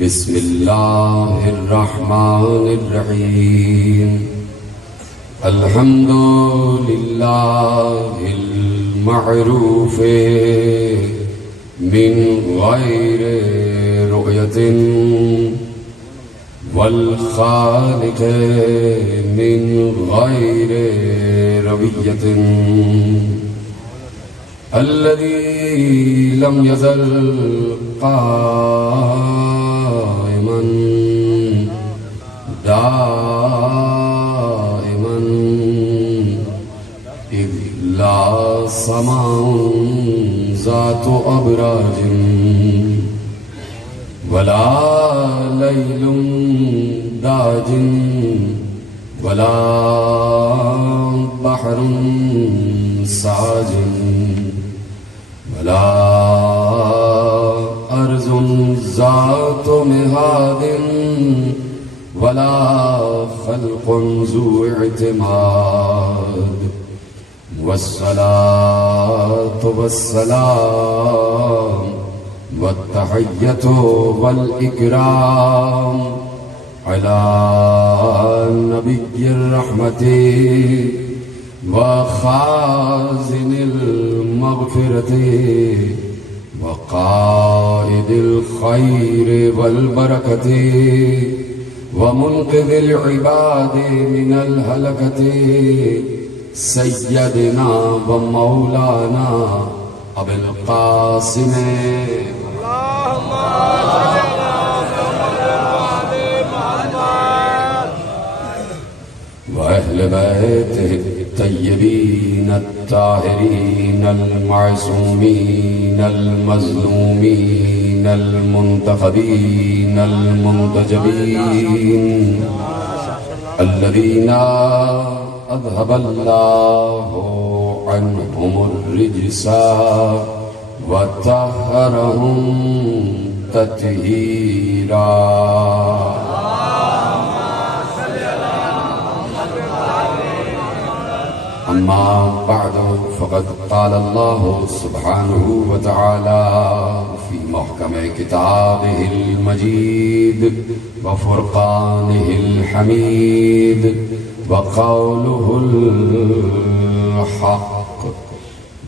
بسم الله الرحمن الرحيم الحمد لله المعروف من غير رؤية والخالق من غير روية الذي لم يزل قائما دائما إذ لا سماء ذات أبراج ولا ليل داج ولا بحر ساج ولا أرض ذات مهاد ولا خلق ذو اعتماد والصلاة والسلام والتحية والإكرام على نبي الرحمة وخازن المغفرة وقائد الخير والبركة ومنقذ العباد من الهلكة سيدنا ومولانا أبي القاسم وأهل بيته الطيبين الطاهرين المعصومين المظلومين المنتخبين المنتجبين الذين أذهب الله عنهم الرجس وطهرهم تطهيرا. أما بعد فقد قال الله سبحانه وتعالى في محكم كتابه المجيد وفرقانه الحميد وقوله الحق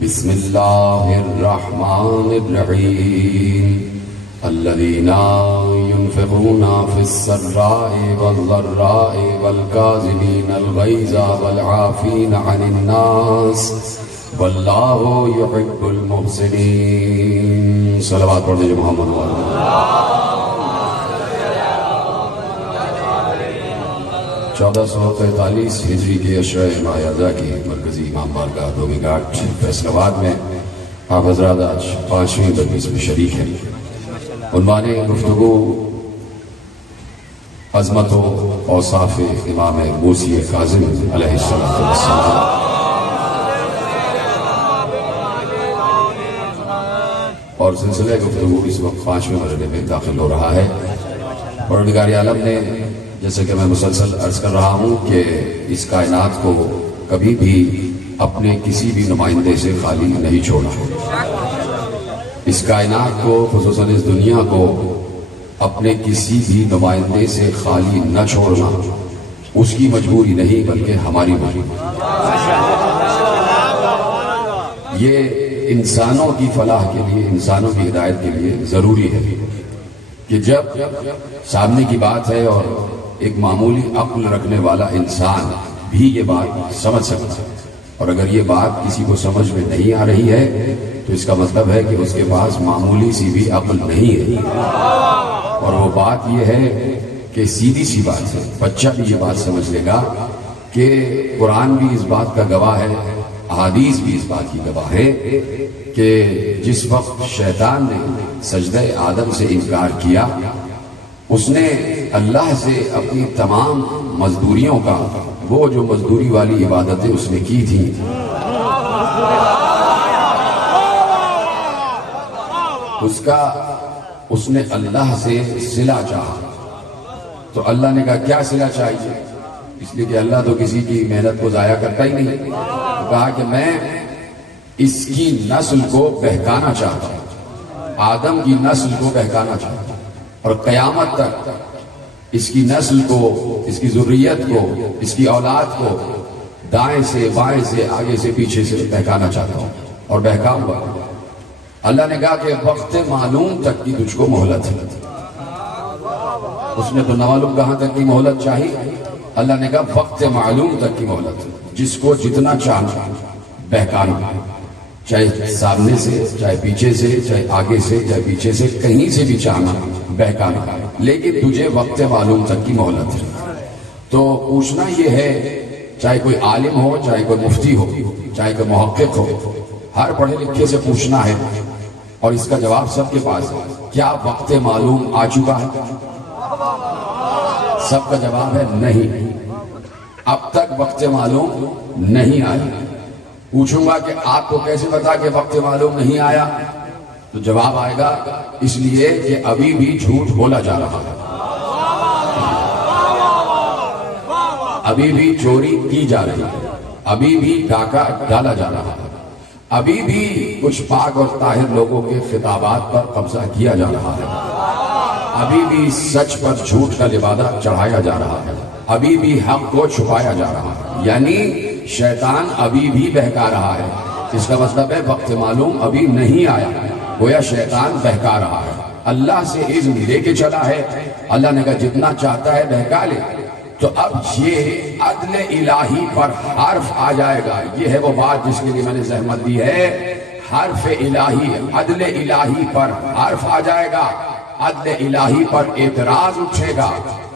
بسم الله الرحمن الرحيم الذين ينفقون في السراء والضراء والكاظمين الغيظ والعافين عن الناس والله يحب المحسنين. صلوات پڑھ دیجئے محمد وعلیہ. 1443 ہجری کے عشرہ ماہ اعضاء کی مرکزی امام بارگاہ دھوبی گھاٹ فیصل آباد میں آپ حضرات آج 5ویں مجلس میں شریک ہیں. عنوان گفتگو عظمت و اوصاف امام موسی کاظم علیہ السلام. اور سلسلہ گفتگو اس وقت 5ویں مرحلے میں داخل ہو رہا ہے. پروردگار عالم نے جیسے کہ میں مسلسل عرض کر رہا ہوں کہ اس کائنات کو کبھی بھی اپنے کسی بھی نمائندے سے خالی نہیں چھوڑا. اس کائنات کو خصوصاً اس دنیا کو اپنے کسی بھی نمائندے سے خالی نہ چھوڑنا اس کی مجبوری نہیں بلکہ ہماری مجبوری. یہ انسانوں کی فلاح کے لیے انسانوں کی ہدایت کے لیے ضروری ہے کہ جب سامنے کی بات ہے اور ایک معمولی عقل رکھنے والا انسان بھی یہ بات سمجھ سکتا ہے اور اگر یہ بات کسی کو سمجھ میں نہیں آ رہی ہے تو اس کا مطلب ہے کہ اس کے پاس معمولی سی بھی عقل نہیں ہے. اور وہ بات یہ ہے کہ سیدھی سی بات ہے, بچہ بھی یہ بات سمجھ لے گا کہ قرآن بھی اس بات کا گواہ ہے, احادیث بھی اس بات کی گواہ ہے کہ جس وقت شیطان نے سجدہ آدم سے انکار کیا اس نے اللہ سے اپنی تمام مزدوریوں کا وہ جو مزدوری والی عبادتیں اس نے کی تھیں اس نے اللہ سے صلہ چاہا. تو اللہ نے کہا کیا صلہ چاہیے؟ اس لیے کہ اللہ تو کسی کی محنت کو ضائع کرتا ہی نہیں. تو کہا کہ میں اس کی نسل کو بہکانا چاہتا ہوں, آدم کی نسل کو بہکانا چاہتا ہوں. اور قیامت تک اس کی نسل کو، اس کی ذریت کو، اس کی اولاد کو دائیں سے بائیں سے آگے سے پیچھے سے بہکانا چاہتا ہوں اور بہکاؤں گا۔ اللہ نے کہا کہ وقت معلوم تک کی تجھ کو مہلت ہے۔ اس نے تو نہ معلوم کہاں تک کی مہلت چاہی، اللہ نے کہا وقت معلوم تک کی مہلت، جس کو جتنا چاہنا بہکانا، چاہے سامنے سے، چاہے پیچھے سے، چاہے آگے سے، چاہے پیچھے سے، کہیں سے بھی چاہنا بہکانا، لیکن تجھے وقت معلوم تک کی مہلت ہے۔ تو پوچھنا یہ ہے، چاہے کوئی عالم ہو، چاہے کوئی مفتی ہو، چاہے کوئی محقق ہو، ہر پڑھے لکھے سے پوچھنا ہے، اور اس کا جواب سب کے پاس ہے، کیا وقت معلوم آ چکا ہے؟ سب کا جواب ہے نہیں، اب تک وقت معلوم نہیں آیا۔ پوچھوں گا کہ آپ کو کیسے پتا کہ وقت معلوم نہیں آیا؟ تو جواب آئے گا اس لیے کہ ابھی بھی جھوٹ بولا جا رہا ہے، ابھی بھی چوری کی جا رہی ہے، ابھی بھی ڈاکہ ڈالا جا رہا ہے، ابھی بھی کچھ پاک اور طاہر لوگوں کے خطابات پر قبضہ کیا جا رہا ہے، ابھی بھی سچ پر جھوٹ کا لبادہ چڑھایا جا رہا ہے، ابھی بھی حق کو چھپایا جا رہا ہے، یعنی شیطان ابھی بھی بہکا رہا ہے۔ اس کا مطلب ہے وقت معلوم ابھی نہیں آیا، گویا شیطان بہکا رہا ہے، اللہ سے اذن لے کے چلا ہے، اللہ نے کہا جتنا چاہتا ہے بہکا لے۔ تو اب یہ عدل الہی پر حرف آ جائے گا، یہ ہے وہ بات جس کے لیے میں نے زحمت دی ہے، حرف الہی، عدل الہی پر حرف آ جائے گا، عدل الہی پر اعتراض اٹھے گا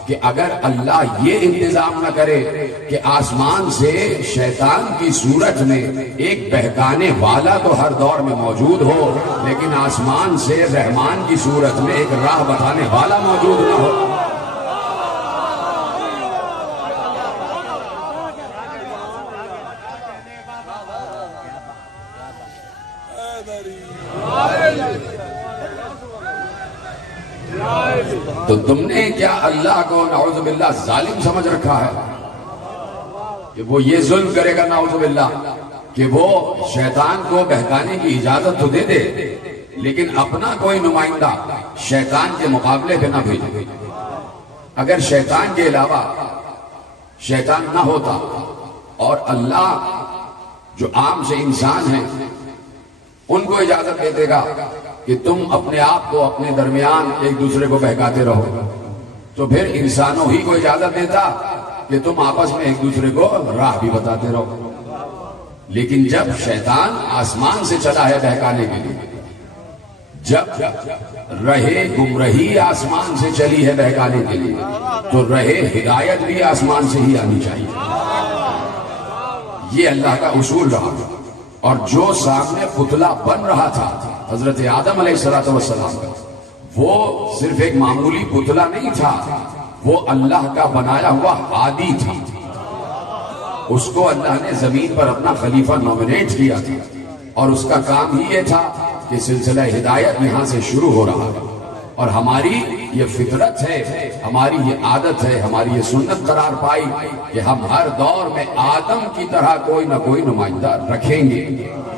کہ اگر اللہ یہ انتظام نہ کرے کہ آسمان سے شیطان کی صورت میں ایک بہکانے والا تو ہر دور میں موجود ہو، لیکن آسمان سے رحمان کی صورت میں ایک راہ بتانے والا موجود نہ ہو۔ تو تم نے کیا اللہ کو نعوذ باللہ ظالم سمجھ رکھا ہے کہ وہ یہ ظلم کرے گا نعوذ باللہ کہ وہ شیطان کو بہکانے کی اجازت تو دے دے لیکن اپنا کوئی نمائندہ شیطان کے مقابلے پہ نہ بھیجے؟ اگر شیطان کے علاوہ شیطان نہ ہوتا اور اللہ جو عام سے انسان ہیں ان کو اجازت دے دے گا کہ تم اپنے آپ کو اپنے درمیان ایک دوسرے کو بہکاتے رہو، تو پھر انسانوں ہی کو اجازت دیتا کہ تم آپس میں ایک دوسرے کو راہ بھی بتاتے رہو۔ لیکن جب شیطان آسمان سے چلا ہے بہکانے کے لیے، جب رہے گمراہی آسمان سے چلی ہے بہکانے کے لیے، تو رہے ہدایت بھی آسمان سے ہی آنی چاہیے۔ یہ اللہ کا اصول رہا۔ اور جو سامنے پتلا بن رہا تھا حضرت آدم علیہ السلام کا، وہ صرف ایک معمولی پتلا نہیں تھا، وہ اللہ کا بنایا ہوا ہادی تھا۔ اس کو اللہ نے زمین پر اپنا خلیفہ نومینیٹ کیا تھا، اور اس کا کام ہی یہ تھا کہ سلسلہ ہدایت یہاں سے شروع ہو رہا ہے۔ اور ہماری یہ فطرت ہے، ہماری یہ عادت ہے، ہماری یہ سنت قرار پائی کہ ہم ہر دور میں آدم کی طرح کوئی نہ کوئی نمائندہ رکھیں گے۔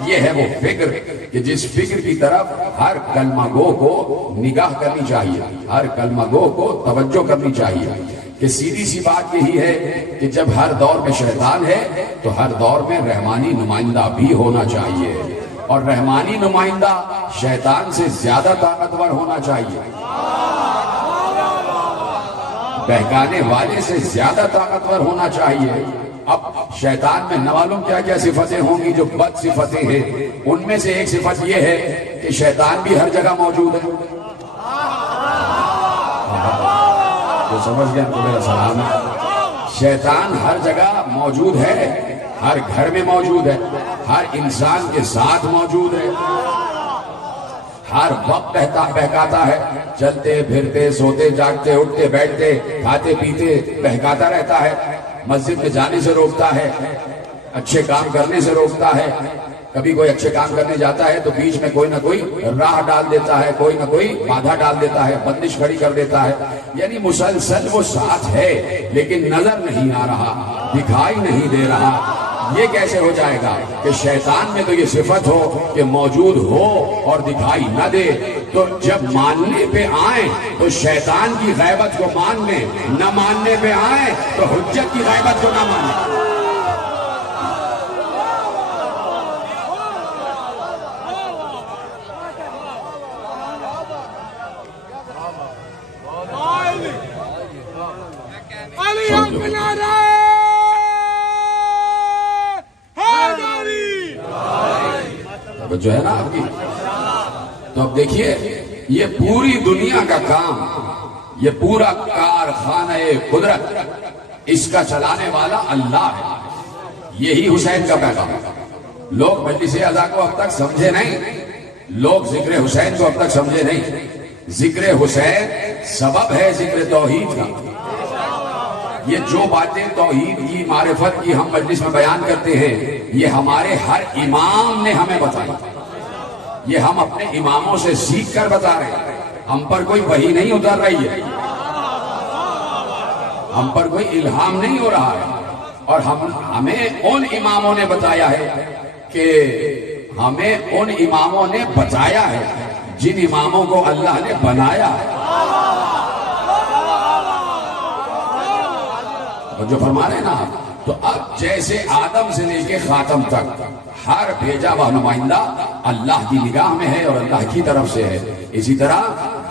یہ ہے وہ فکر کہ جس فکر کی طرف ہر کلمہ گو کو نگاہ کرنی چاہیے، ہر کلمہ گو کو توجہ کرنی چاہیے کہ سیدھی سی بات یہی ہے کہ جب ہر دور میں شیطان ہے تو ہر دور میں رحمانی نمائندہ بھی ہونا چاہیے، اور رحمانی نمائندہ شیطان سے زیادہ طاقتور ہونا چاہیے، بہکانے والے سے زیادہ طاقتور ہونا چاہیے۔ اب شیطان میں نہ معلوم کیا کیا صفتیں ہوں گی جو بد صفتیں ہیں، ان میں سے ایک صفت یہ ہے کہ شیطان بھی ہر جگہ موجود ہے۔ جو سمجھ گیا تو میرا سلام ہے۔ شیطان ہر جگہ موجود ہے، ہر گھر میں موجود ہے، ہر انسان کے ساتھ موجود ہے، ہر وقت بہکاتا ہے، چلتے پھرتے سوتے جاگتے اٹھتے بیٹھتے کھاتے پیتے بہکاتا رہتا ہے، مسجد میں جانے سے روکتا ہے، اچھے کام کرنے سے روکتا ہے، کبھی کوئی اچھے کام کرنے جاتا ہے تو بیچ میں کوئی نہ کوئی راہ ڈال دیتا ہے، کوئی نہ کوئی بادھا ڈال دیتا ہے، بندش کھڑی کر دیتا ہے، یعنی مسلسل وہ ساتھ ہے لیکن نظر نہیں آ رہا، دکھائی نہیں دے رہا۔ یہ کیسے ہو جائے گا کہ شیطان میں تو یہ صفت ہو کہ موجود ہو اور دکھائی نہ دے، تو جب ماننے پہ آئیں تو شیطان کی غیبت کو مان لیں، نہ ماننے پہ آئیں تو حجت کی غیبت کو نہ مانیں۔ جو ہے نا آپ کی، تو اب دیکھیے یہ پوری دنیا کا کام، یہ پورا کارخانہ قدرت، اس کا چلانے والا اللہ ہے۔ یہی حسین کا پیغام ہے۔ لوگ مجلس اعزا کو اب تک سمجھے نہیں، لوگ ذکر حسین کو اب تک سمجھے نہیں۔ ذکر حسین سبب ہے ذکر توحید کا۔ یہ جو باتیں توحید کی، معرفت کی ہم مجلس میں بیان کرتے ہیں، یہ ہمارے ہر امام نے ہمیں بتائی، یہ ہم اپنے اماموں سے سیکھ کر بتا رہے ہیں۔ ہم پر کوئی وحی نہیں اتر رہی ہے، ہم پر کوئی الہام نہیں ہو رہا ہے، اور ہمیں ان اماموں نے بتایا ہے کہ ہمیں ان اماموں نے بتایا ہے جن اماموں کو اللہ نے بنایا ہے۔ جو فرما رہے ہیں نا، تو اب جیسے آدم سے لے کے خاتم تک ہر بھیجا ہوا نمائندہ اللہ کی نگاہ میں ہے اور اللہ کی طرف سے ہے، اسی طرح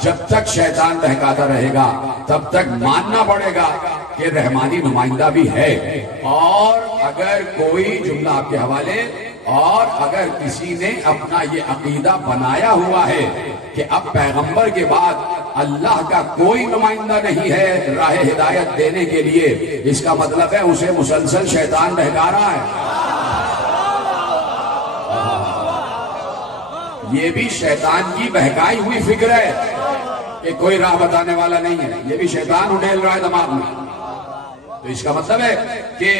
جب تک شیطان بہکاتا رہے گا تب تک ماننا پڑے گا کہ رحمانی نمائندہ بھی ہے۔ اور اگر کوئی جملہ آپ کے حوالے، اور اگر کسی نے اپنا یہ عقیدہ بنایا ہوا ہے کہ اب پیغمبر کے بعد اللہ کا کوئی نمائندہ نہیں ہے راہ ہدایت دینے کے لیے، اس کا مطلب ہے اسے مسلسل شیطان بہکا رہا ہے۔ یہ بھی شیطان کی بہکائی ہوئی فکر ہے کہ کوئی راہ بتانے والا نہیں ہے، یہ بھی شیطان اڈیل رہا ہے دماغ میں۔ تو اس کا مطلب ہے کہ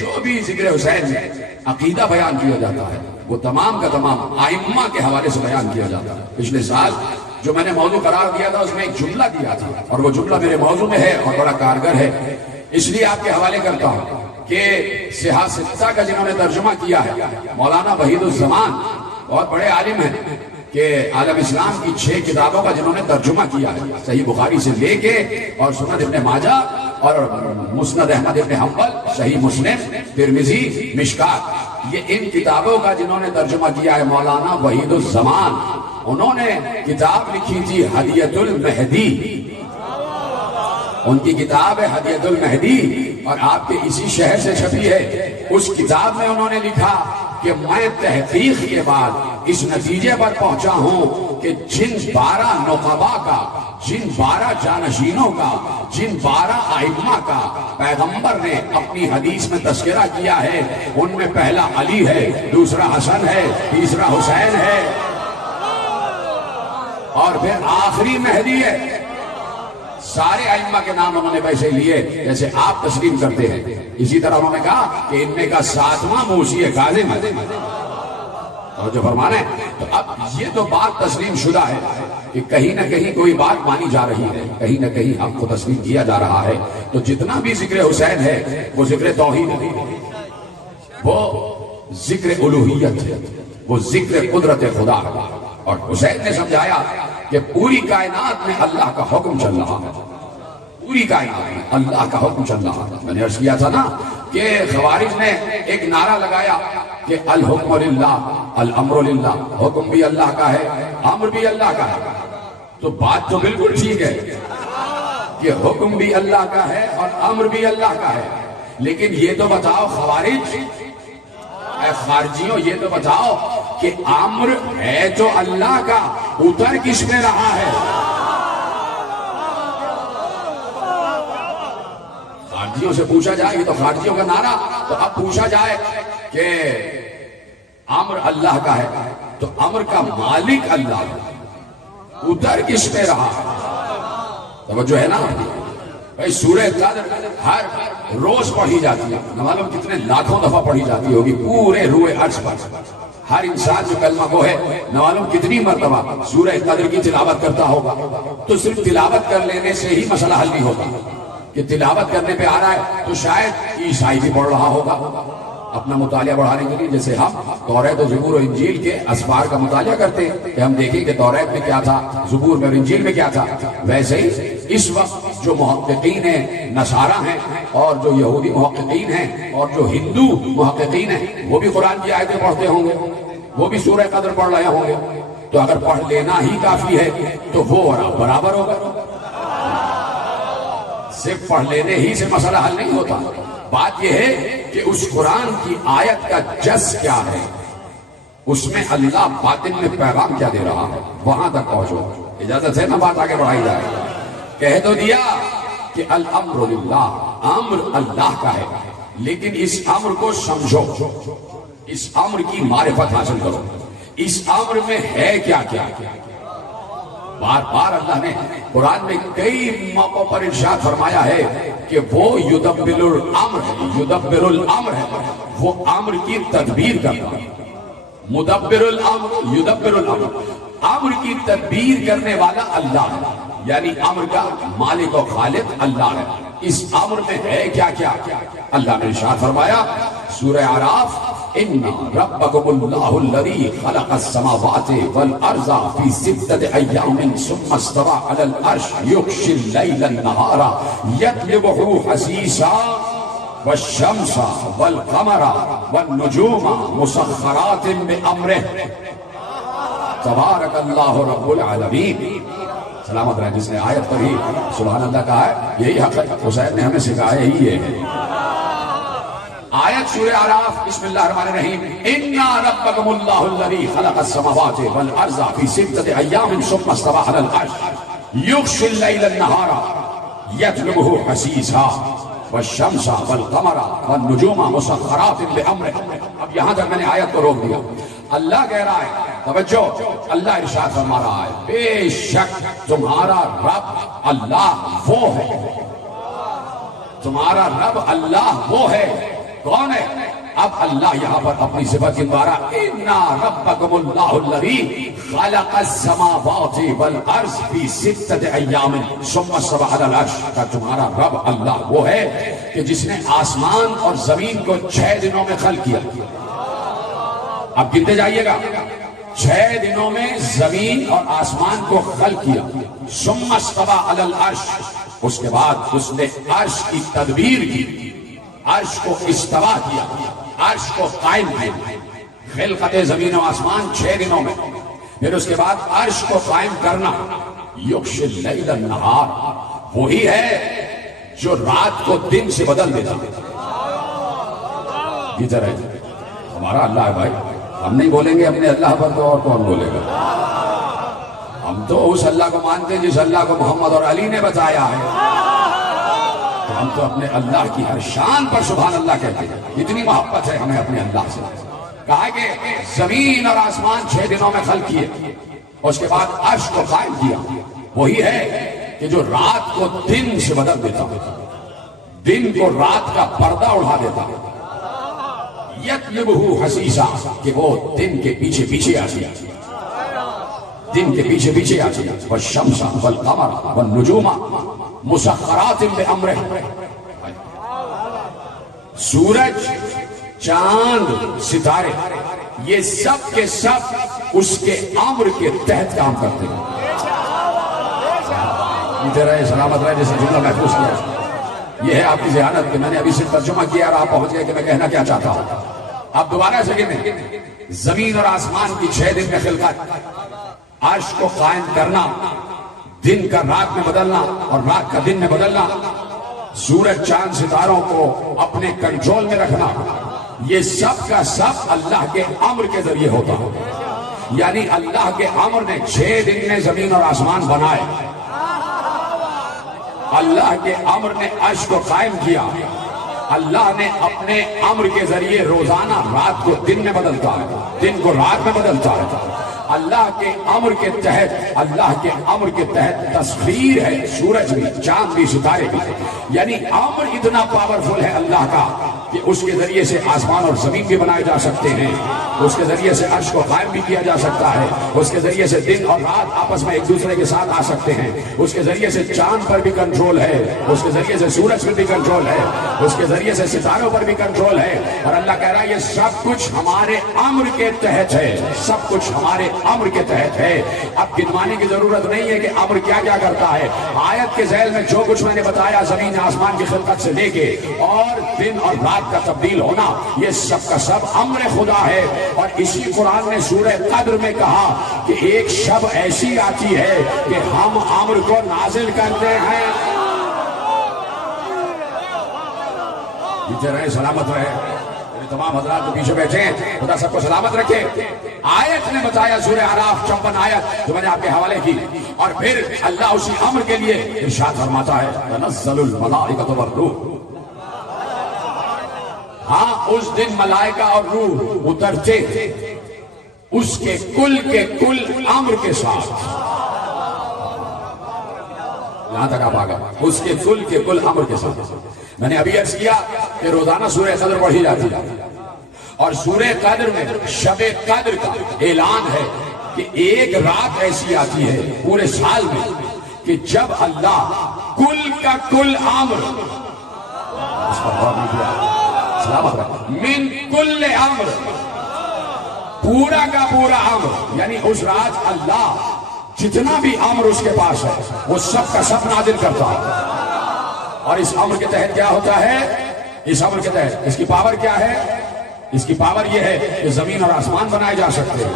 جو بھی ذکر حسین میں عقیدہ بیان کیا جاتا ہے وہ تمام کا تمام ائمہ کے حوالے سے بیان کیا جاتا ہے۔ پچھلے سال جو میں نے موضوع قرار دیا تھا اس میں ایک جملہ دیا تھا، اور وہ جملہ میرے موضوع میں ہے اور بڑا کارگر ہے، اس لیے آپ کے حوالے کرتا ہوں کہ صحاح ستہ کا جنہوں نے ترجمہ کیا ہے مولانا وحید الزمان، بہت بڑے عالم ہیں کہ عالم اسلام کی 6 کتابوں کا جنہوں نے ترجمہ کیا ہے، صحیح بخاری سے لے کے اور سنن ابن ماجہ اور مسند احمد ابن حنبل، صحیح مسلم، ترمذی، مشکات، یہ ان کتابوں کا جنہوں نے ترجمہ کیا ہے مولانا وحید الزمان۔ انہوں نے کتاب لکھی تھی ہدیۃ المہدی، ان کی کتاب ہے ہدیۃ المہدی، اور آپ کے اسی شہر سے چھپی ہے۔ اس کتاب میں انہوں نے لکھا کہ میں تحقیق کے بعد اس نتیجے پر پہنچا ہوں کہ جن 12 نقبا کا، جن 12 جانشینوں کا، جن 12 ائمہ کا پیغمبر نے اپنی حدیث میں تذکرہ کیا ہے، ان میں پہلا علی ہے، دوسرا حسن ہے، تیسرا حسین ہے، اور پھر آخری مہدی ہے۔ سارے ائمہ کے نام انہوں نے ویسے لیے جیسے آپ تسلیم کرتے ہیں، اسی طرح انہوں نے کہا کہ ان میں کا 7واں موسی کاظم ہے، اور جو فرمانا ہے۔ تو اب یہ تو بات تسلیم شدہ ہے کہ کہیں نہ کہیں کوئی بات مانی جا رہی ہے، کہیں نہ کہیں حق کو تسلیم کیا جا رہا ہے۔ تو جتنا بھی ذکر حسین ہے وہ ذکر توحید ہے، وہ ذکر الوہیت ہے، وہ ذکر قدرت خدا ہے۔ اور حسین نے سمجھایا کہ پوری کائنات میں اللہ کا حکم چل رہا ہے، پوری کائنات میں اللہ کا حکم چل رہا ہے۔ میں نے عرض کیا تھا نا کہ خوارج نے ایک نعرہ لگایا کہ الحکم للہ الامر للہ، حکم بھی اللہ کا ہے، امر بھی اللہ کا ہے۔ تو بات تو بالکل ٹھیک ہے کہ حکم بھی اللہ کا ہے اور امر بھی اللہ کا ہے، لیکن یہ تو بتاؤ خوارج، اے خارجیوں، یہ تو بتاؤ کہ امر ہے تو اللہ کا، اتر کس میں رہا ہے؟ خارجیوں سے پوچھا جائے، یہ تو خارجیوں کا نعرہ، تو اب پوچھا جائے کہ امر اللہ کا ہے تو امر کا مالک اللہ ہے، اتر کس میں رہا ہے؟ توجہ ہے نا بھائی؟ سورہ قدر ہر روز پڑھی جاتی ہے، نہ معلوم کتنے لاکھوں دفعہ پڑھی جاتی ہوگی پورے روئے عرض پر۔ ہر انسان جو کلمہ گو ہے نہ معلوم کتنی مرتبہ سورہ قدر کی تلاوت کرتا ہوگا۔ تو صرف تلاوت کر لینے سے ہی مسئلہ حل نہیں ہوتا کہ تلاوت کرنے پہ آ رہا ہے تو شاید عیسائی بھی پڑھ رہا ہوگا، اپنا مطالعہ بڑھانے کے لیے، جیسے ہم توریت و زبور و انجیل کے اسفار کا مطالعہ کرتے ہیں کہ ہم دیکھیں کہ توریت میں کیا تھا، زبور میں اور انجیل میں کیا تھا، ویسے ہی اس وقت جو محققین ہیں، نصارہ ہیں، اور جو یہودی محققین ہیں، اور جو ہندو محققین ہیں، وہ بھی قرآن کی آیتیں پڑھتے ہوں گے، وہ بھی سورہ قدر پڑھ رہے ہوں گے، تو اگر پڑھ لینا ہی کافی ہے تو وہ برابر ہوگا۔ صرف پڑھ لینے ہی سے مسئلہ حل نہیں ہوتا، بات یہ ہے کہ اس قرآن کی آیت کا جز کیا ہے، اس میں اللہ باطن میں پیغام کیا دے رہا ہے، وہاں تک پہنچو۔ اجازت ہے نا بات آگے بڑھائی جائے؟ کہہ تو دیا کہ الامر للہ، امر اللہ کا ہے، لیکن اس امر کو سمجھو، اس امر کی معرفت حاصل کرو، اس امر میں ہے کیا کیا۔ بار بار اللہ نے قرآن میں کئی موقعوں پر ارشاد فرمایا ہے کہ وہ یدبر الامر ہے، یدبر الامر ہے، وہ امر کی تدبیر کرتا ہے۔ مدبر الامر، یدبر الامر، امر کی تدبیر کرنے والا اللہ ہے، یعنی امر کا مالک و خالق اللہ ہے۔ اس امر میں ہے کیا کیا، اللہ نے ارشاد فرمایا سورہ اعراف، ان ربکم اللہ الذی خلق السماوات والارض فی ستۃ ایام ثم استوى علی العرش یغشی اللیل النہار یطلبہ حثیثا والشمس والقمر والنجوم مسخرات بامرہ تبارک اللہ رب العالمین۔ سلامت رہے جس نے آیت پر ہی سبحان اللہ کہا ہے، یہی حق حسین نے ہمیں سکھایا ہی ہے۔ آیت سورہ اعراف، بسم اللہ الرحمن الرحیم، اِنَّا رَبَّكُمُ اللَّهُ الَّذِي خَلَقَ السَّمَاوَاتِ وَالْأَرْضَ فِي سِتَّةِ أَيَّامٍ ثُمَّ اسْتَوَىٰ عَلَى الْعَرْشِ يُغْشِي اللَّيْلَ النَّهَارَ يَطْلُبُهُ حَثِيثًا وَالشَّمْسَ وَالْقَمَرَ وَالنُّجُومَ مُسَخَّرَاتٍ بِأَمْرِهِ۔ اب یہاں تک میں نے آیت کو روک دیا۔ اللہ کہہ رہا ہے، توجہ، اللہ ارشاد فرما رہا ہے، بے شک تمہارا رب اللہ وہ ہے، تمہارا رب اللہ وہ ہے، کون ہے؟ اب اللہ یہاں پر اپنی صفت کے دوارا اِنَّا رَبَّكُمُ اللَّهُ الَّذِي خَلَقَ السَّمَاوَاتِ وَالْأَرْضَ فِي سِتَّةِ أَيَّامٍ ثُمَّ اسْتَوَىٰ عَلَى الْعَرْشِ کا تمہارا رب اللہ وہ ہے کہ جس نے آسمان اور زمین کو 6 دنوں میں خلق کیا۔ اب گنتے جائیے گا، 6 دنوں میں زمین اور آسمان کو خلق کیا، ثُمَّ اسْتَوَىٰ عَلَى الْعَرْشِ، اس کے بعد اس نے عرش کی تدبیر کی، عرش کو استوا کیا، عرش کو قائم کیا۔ خلقت زمین و آسمان 6 دنوں میں، پھر اس کے بعد عرش کو قائم کرنا۔ یغشی اللیل النہار، وہی ہے جو رات کو دن سے بدل دیتا۔ ادھر ہے ہمارا اللہ ہے بھائی، ہم نہیں بولیں گے اپنے اللہ پر تو اور کون بولے گا؟ ہم تو اس اللہ کو مانتے ہیں جس اللہ کو محمد اور علی نے بتایا ہے، تو ہم تو اپنے اللہ کی ہر شان پر سبحان اللہ کہتے ہیں۔ اتنی محبت ہے ہمیں اپنے اللہ سے۔ کہا کہ زمین اور آسمان 6 دنوں میں خلق کیے، اور اس کے بعد عرش کو قائم کیا۔ وہی ہے کہ جو رات کو دن سے بدل دیتا، دن کو رات کا پردہ اڑا دیتا، یطلبہ حثیثا، کہ وہ دن کے پیچھے پیچھے آ گیا، دن کے پیچھے پیچھے آ گیا۔ والشمس والقمر والنجوم مسخرات بامرہ، سورج، چاند، ستارے، یہ سب کے سب اس کے امر کے تحت کام کرتے ہیں۔ ادھر رہے سلامت رہے جیسے جملہ محفوظ کیا۔ یہ ہے آپ کی ذہانت کہ میں نے ابھی سے ترجمہ کیا اور آپ پہنچ گئے کہ میں کہنا کیا چاہتا ہوں۔ اب دوبارہ سے گنے، زمین اور آسمان کی 6 دن میں خلقت، عرش کو قائم کرنا، دن کا رات میں بدلنا اور رات کا دن میں بدلنا، سورج چاند ستاروں کو اپنے کنٹرول میں رکھنا، یہ سب کا سب اللہ کے امر کے ذریعے ہوتا ہے۔ یعنی اللہ کے امر نے 6 دن میں زمین اور آسمان بنائے، اللہ کے امر نے عرش کو قائم کیا، اللہ نے اپنے امر کے ذریعے روزانہ رات کو دن میں بدلتا ہے، دن کو رات میں بدلتا ہے۔ اللہ کے امر کے تحت، اللہ کے امر کے تحت تسخیر ہے، سورج بھی، چاند بھی، ستارے بھی، یعنی امر اتنا پاورفل ہے اللہ کا کہ اس کے ذریعے سے آسمان اور زمین بھی بنائے جا سکتے ہیں، اس کے ذریعے سے عرش کو قائم بھی کیا جا سکتا ہے، اس کے ذریعے سے دن اور رات آپس میں ایک دوسرے کے ساتھ آ سکتے ہیں، اس کے ذریعے سے چاند پر بھی کنٹرول ہے، اس کے ذریعے سے سورج پر بھی کنٹرول ہے، اس کے ذریعے سے ستاروں پر بھی کنٹرول ہے، اور اللہ کہہ رہا ہے یہ سب کچھ ہمارے امر کے تحت ہے، سب کچھ ہمارے امر کے تحت ہے۔ اب گنوانے کی ضرورت نہیں ہے کہ امر کیا کیا کرتا ہے، آیت کے ذیل میں جو کچھ میں نے بتایا زمین آسمان کی خلقت سے لے کے اور دن اور رات کا تبدیل ہونا، یہ سب کا سب امر خدا ہے۔ اور اسی قرآن نے سورہ قدر میں کہا کہ ایک شب ایسی آتی ہے کہ ہم امر کو نازل کرتے ہیں۔ پیچھے رہے، سلامت رہے، تمام حضرات جو پیچھے بیٹھے ہیں خدا سب کو سلامت رکھے۔ آیت نے بتایا سورہ اعراف 54 آیت جو میں نے آپ کے حوالے کی، اور پھر اللہ اسی امر کے لیے ارشاد فرماتا ہے تنزل الملائکۃ والروح۔ ہاں اس دن ملائکہ اور روح اترتے تھے اس کے کل امر کے ساتھ۔ یہاں تک آپ آگا، اس کے کل امر کے ساتھ۔ میں نے ابھی عرض کیا کہ روزانہ سورہ قدر پڑھی جاتی ہے، اور سورہ قدر میں شب قدر کا اعلان ہے کہ ایک رات ایسی آتی ہے پورے سال میں کہ جب اللہ کل امر، اس پر غور نہیں کیا، سلامت رہا، من کل امر، پورا کا پورا امر، یعنی اس رات اللہ جتنا بھی امر اس کے پاس ہے وہ سب کا سب نازل کرتا ہے۔ اور اس امر کے تحت کیا ہوتا ہے؟ اس امر کے تحت اس کی پاور کیا ہے؟ اس کی پاور یہ ہے کہ زمین اور آسمان بنائے جا سکتے ہیں،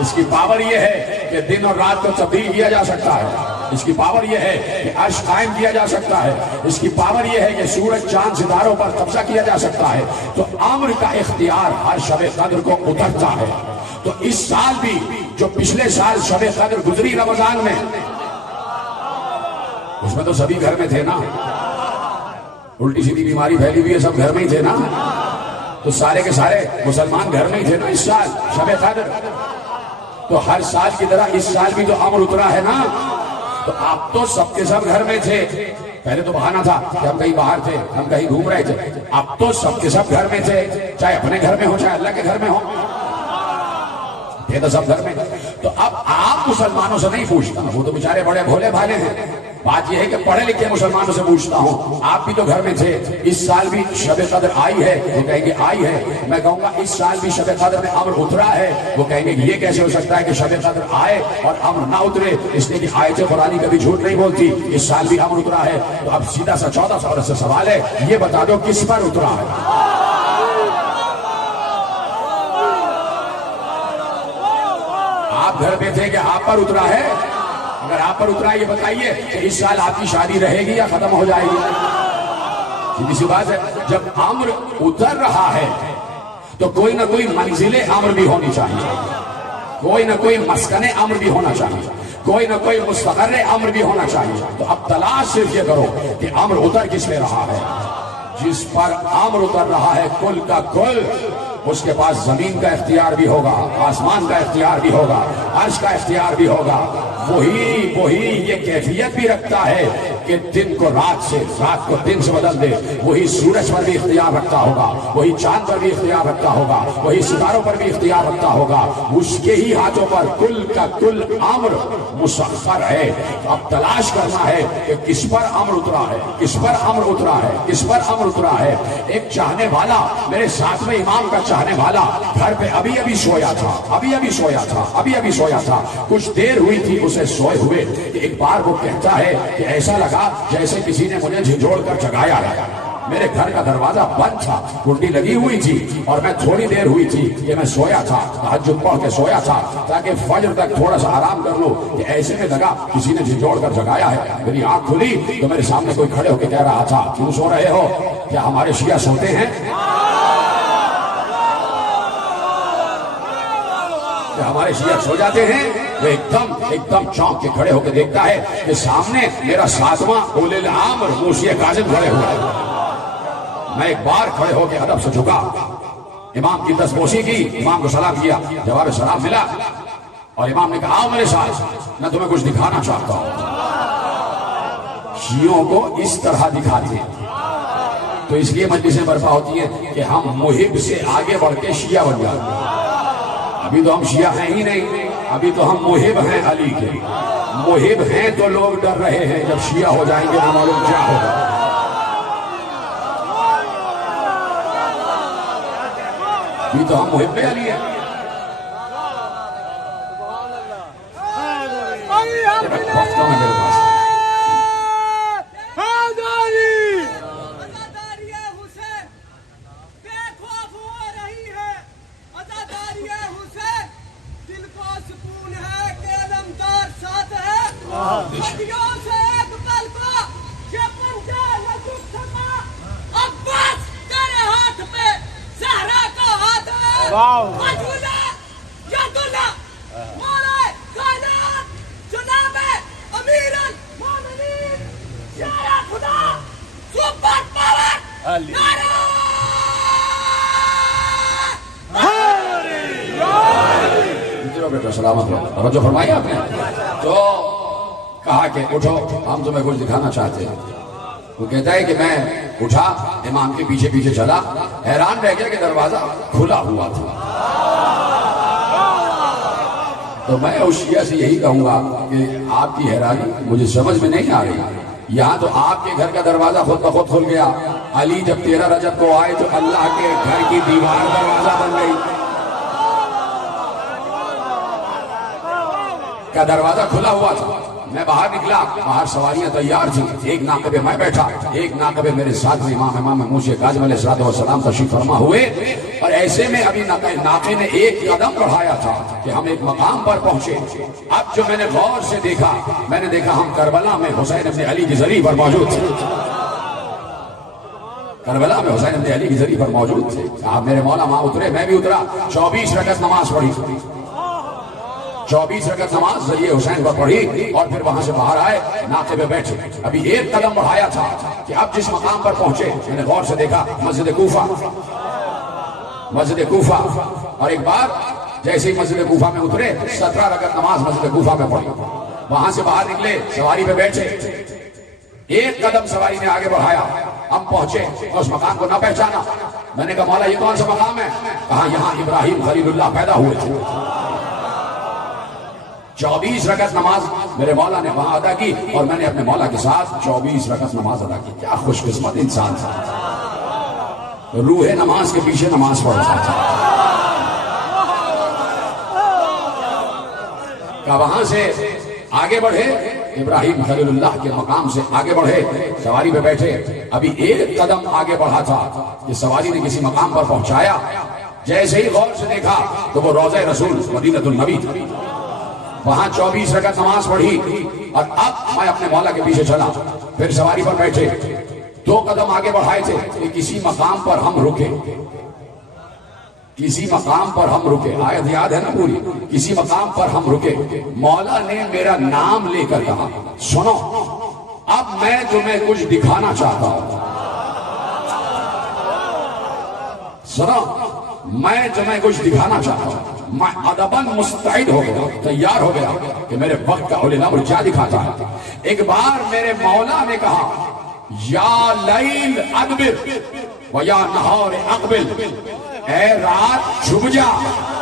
اس کی پاور یہ ہے کہ دن اور رات کو تبدیل کیا جا سکتا ہے، اس کی پاور یہ ہے کہ عرش قائم کیا جا سکتا ہے، اس کی پاور یہ ہے کہ سورج چاند ستاروں پر قبضہ کیا جا سکتا ہے۔ تو امر کا اختیار ہر شب قدر کو اترتا ہے۔ تو اس سال بھی جو پچھلے سال شب قدر گزری رمضان میں، اس میں تو سبھی گھر میں تھے نا، الٹی سیدھی بیماری پھیلی ہوئی ہے، سب گھر میں ہی تھے نا، تو سارے کے سارے مسلمان گھر میں ہی تھے نا اس سال شب قدر۔ تو ہر سال کی طرح اس سال بھی تو امر اترا ہے نا، تو آپ تو سب کے سب گھر میں تھے۔ پہلے تو بہانہ تھا کہ ہم کہیں باہر تھے، ہم کہیں گھوم رہے تھے، اب تو سب کے سب گھر میں تھے، چاہے اپنے گھر میں ہو چاہے اللہ کے گھر میں ہو، تھے تو سب گھر میں۔ تو اب آپ مسلمانوں سے نہیں پوچھتا، وہ تو بیچارے بڑے بھولے بھالے ہیں، بات یہ ہے کہ پڑھے لکھے مسلمانوں سے پوچھتا ہوں، آپ بھی تو گھر میں تھے، اس سال بھی شب قدر آئی ہے؟ وہ کہیں گے آئی ہے۔ میں کہوں گا اس سال بھی شب قدر میں امر اترا ہے؟ وہ کہیں گے یہ کیسے ہو سکتا ہے کہ شب قدر آئے اور امر نہ اترے؟ اس لیے کہ آیت قرآنی کبھی جھوٹ نہیں بولتی، اس سال بھی امر اترا ہے۔ تو اب سیدھا سا 14 سال سے سوال ہے، یہ بتا دو کس پر اترا ہے؟ آپ گھر پہ تھے کہ آپ پر اترا ہے؟ اگر آپ پر اترا ہے یہ بتائیے کہ اس سال آپ کی شادی رہے گی یا ختم ہو جائے گی؟ سیدھی سی بات ہے، جب امر اتر رہا ہے تو کوئی نہ کوئی منزل امر بھی ہونی چاہیے، کوئی نہ کوئی مسکن امر بھی ہونا چاہیے، کوئی نہ کوئی مستقر امر بھی ہونا چاہیے۔ تو اب تلاش صرف یہ کرو کہ امر اتر کس میں رہا ہے۔ جس پر امر اتر رہا ہے کل کا کل، اس کے پاس زمین کا اختیار بھی ہوگا، آسمان کا اختیار بھی ہوگا، عرش کا اختیار بھی ہوگا۔ وہی یہ کیفیت بھی رکھتا ہے کہ دن کو رات سے، رات کو دن سے بدل دے، وہی سورج پر بھی اختیار رکھتا ہوگا، وہی چاند پر بھی اختیار رکھتا ہوگا، وہی ستاروں پر بھی اختیار رکھتا ہوگا، اس کے ہی ہاتھوں پر کل کا کل امر مسخر ہے۔ اب تلاش کرنا ہے کہ کس پر امر اترا ہے، کس پر امر اترا ہے، کس پر امر اترا ہے۔ ایک چاہنے والا، میرے ساتھ میں امام کا چاہنے والا گھر پہ ابھی سویا تھا، کچھ دیر ہوئی تھی اسے سوئے ہوئے کہ ایک بار وہ کہتا ہے کہ ایسا لگا جیسے کسی نے مجھے جھنجھوڑ کر جگایا ہے۔ میرے گھر کا دروازہ بند تھا، کنڈی لگی ہوئی تھی، اور میں تھوڑی دیر ہوئی تھی کہ میں سویا تھا، تہجد پڑھ کے سویا تھا تاکہ فجر تک تھوڑا سا آرام کر لوں، کہ ایسے میں لگا کسی نے جھنجھوڑ کر جگایا ہے۔ میری آنکھ کھلی تو میرے سامنے کوئی کھڑے ہو کے کہہ رہا تھا کیوں سو رہے ہو؟ کیا ہمارے شیعہ سوتے ہیں؟ ہمارے شیعہ سو جاتے ہیں؟ وہ ایک دم چونک کے کھڑے ہو کے دیکھتا ہے کہ سامنے میرا ساتواں اولي الامر موسی کاظم کھڑے ہوئے ہیں۔ میں ایک بار کھڑے ہو کے ادب سے جھکا، امام کی دستبوسی کی، امام کو سلام کیا، جواب سلام ملا، اور امام نے کہا آؤ میرے ساتھ، میں تمہیں کچھ دکھانا چاہتا ہوں۔ شیعوں کو اس طرح دکھاتے ہیں، تو اس لیے مجلسیں برپا ہوتی ہیں کہ ہم محب سے آگے بڑھ کے شیعہ بن جائیں۔ ابھی تو ہم شیعہ ہیں ہی نہیں، ابھی تو ہم محب ہیں علی کے۔ محب ہیں تو لوگ ڈر رہے ہیں، جب شیعہ ہو جائیں گے تو معلوم کیا ہوگا۔ ابھی تو ہم محب علی ہیں۔ وقت میں میرے پاس بیٹا سلامت رہو، توجہ فرمائی آپ نے۔ تو کہا کہ اٹھو، ہم تمہیں کچھ دکھانا چاہتے ہیں۔ وہ کہتا ہے کہ میں اٹھا، امام کے پیچھے پیچھے چلا، حیران رہ گیا کہ دروازہ کھلا ہوا تھا۔ تو میں اس شیعہ سے یہی کہوں گا کہ آپ کی حیرانی مجھے سمجھ میں نہیں آ رہی۔ یہاں تو آپ کے گھر کا دروازہ خود بخود کھل گیا۔ علی جب 13 رجب کو آئے تو اللہ کے گھر کی دیوار دروازہ بن گئی، کا دروازہ کھلا ہوا تھا۔ میں باہر نکلا، باہر سواریاں تیار تھیں، ایک ناقے پہ میں بیٹھا، ایک ناقے پہ میرے ساتھ میں امام موسیٰ کاظم علیہ السلام تشریف فرما ہوئے، اور ایسے میں ابھی ناقے نے ایک قدم بڑھایا تھا کہ ہم ایک مقام پر پہنچے۔ اب جو میں نے غور سے دیکھا، میں نے دیکھا ہم کربلا میں حسین ابن علی کی زری پر موجود تھے۔ کربلا میں حسین ابن علی کی زری پر موجود تھے۔ آپ میرے مولا وہاں اترے، میں بھی اترا، 24 رکعت نماز پڑھی، 24 رکعت نماز ذریعے حسین پر پڑھی، اور پھر وہاں سے باہر آئے، ناقے پہ بیٹھے۔ ابھی ایک قدم بڑھایا تھا کہ اب جس مقام پر پہنچے، میں نے غور سے دیکھا مسجد کوفہ، مسجد کوفہ، اور ایک بار جیسے ہی مسجد کوفہ میں اترے 17 رکعت نماز مسجد کوفہ میں پڑھی۔ وہاں سے باہر نکلے، سواری پہ بیٹھے، ایک قدم سواری نے آگے بڑھایا، ہم پہنچے اور اس مقام کو نہ پہچانا۔ میں نے کہا مولا یہ کون سا مقام ہے؟ کہا یہاں ابراہیم خلیل اللہ پیدا ہوئے تھے۔ 24 رکعت نماز میرے مولا نے وہاں ادا کی، اور میں نے اپنے مولا کے ساتھ 24 رکعت نماز ادا کی۔ کیا خوش قسمت انسان تھا، روح نماز کے پیچھے نماز پڑھتا تھا۔ کہ وہاں سے آگے بڑھے، ابراہیم خلیل اللہ کے مقام سے آگے بڑھے، سواری پہ بیٹھے، ابھی ایک قدم آگے بڑھا تھا کہ سواری نے کسی مقام پر پہنچایا۔ جیسے ہی غور سے دیکھا تو وہ روضہ رسول مدینہ النبی تھا۔ وہاں 24 رکعت نماز پڑھی، اور اب میں اپنے مولا کے پیچھے چلا، پھر سواری پر بیٹھے، 2 قدم آگے بڑھائے تھے کہ کسی مقام پر ہم رکے، کسی مقام پر ہم رکے، آیت یاد ہے نا پوری، کسی مقام پر ہم رکے، مولا نے میرا نام لے کر کہا سنو اب میں تمہیں کچھ دکھانا چاہتا ہوں، سنو میں تمہیں کچھ دکھانا چاہتا ہوں۔ میں ادباً مستعد ہو گیا، تیار ہو گیا کہ میرے وقت کا اولی الامر کیا دکھاتا ہے۔ ایک بار میرے مولا نے کہا یا لیل ادبر و یا نہار اقبل، اے رات چھپ جا،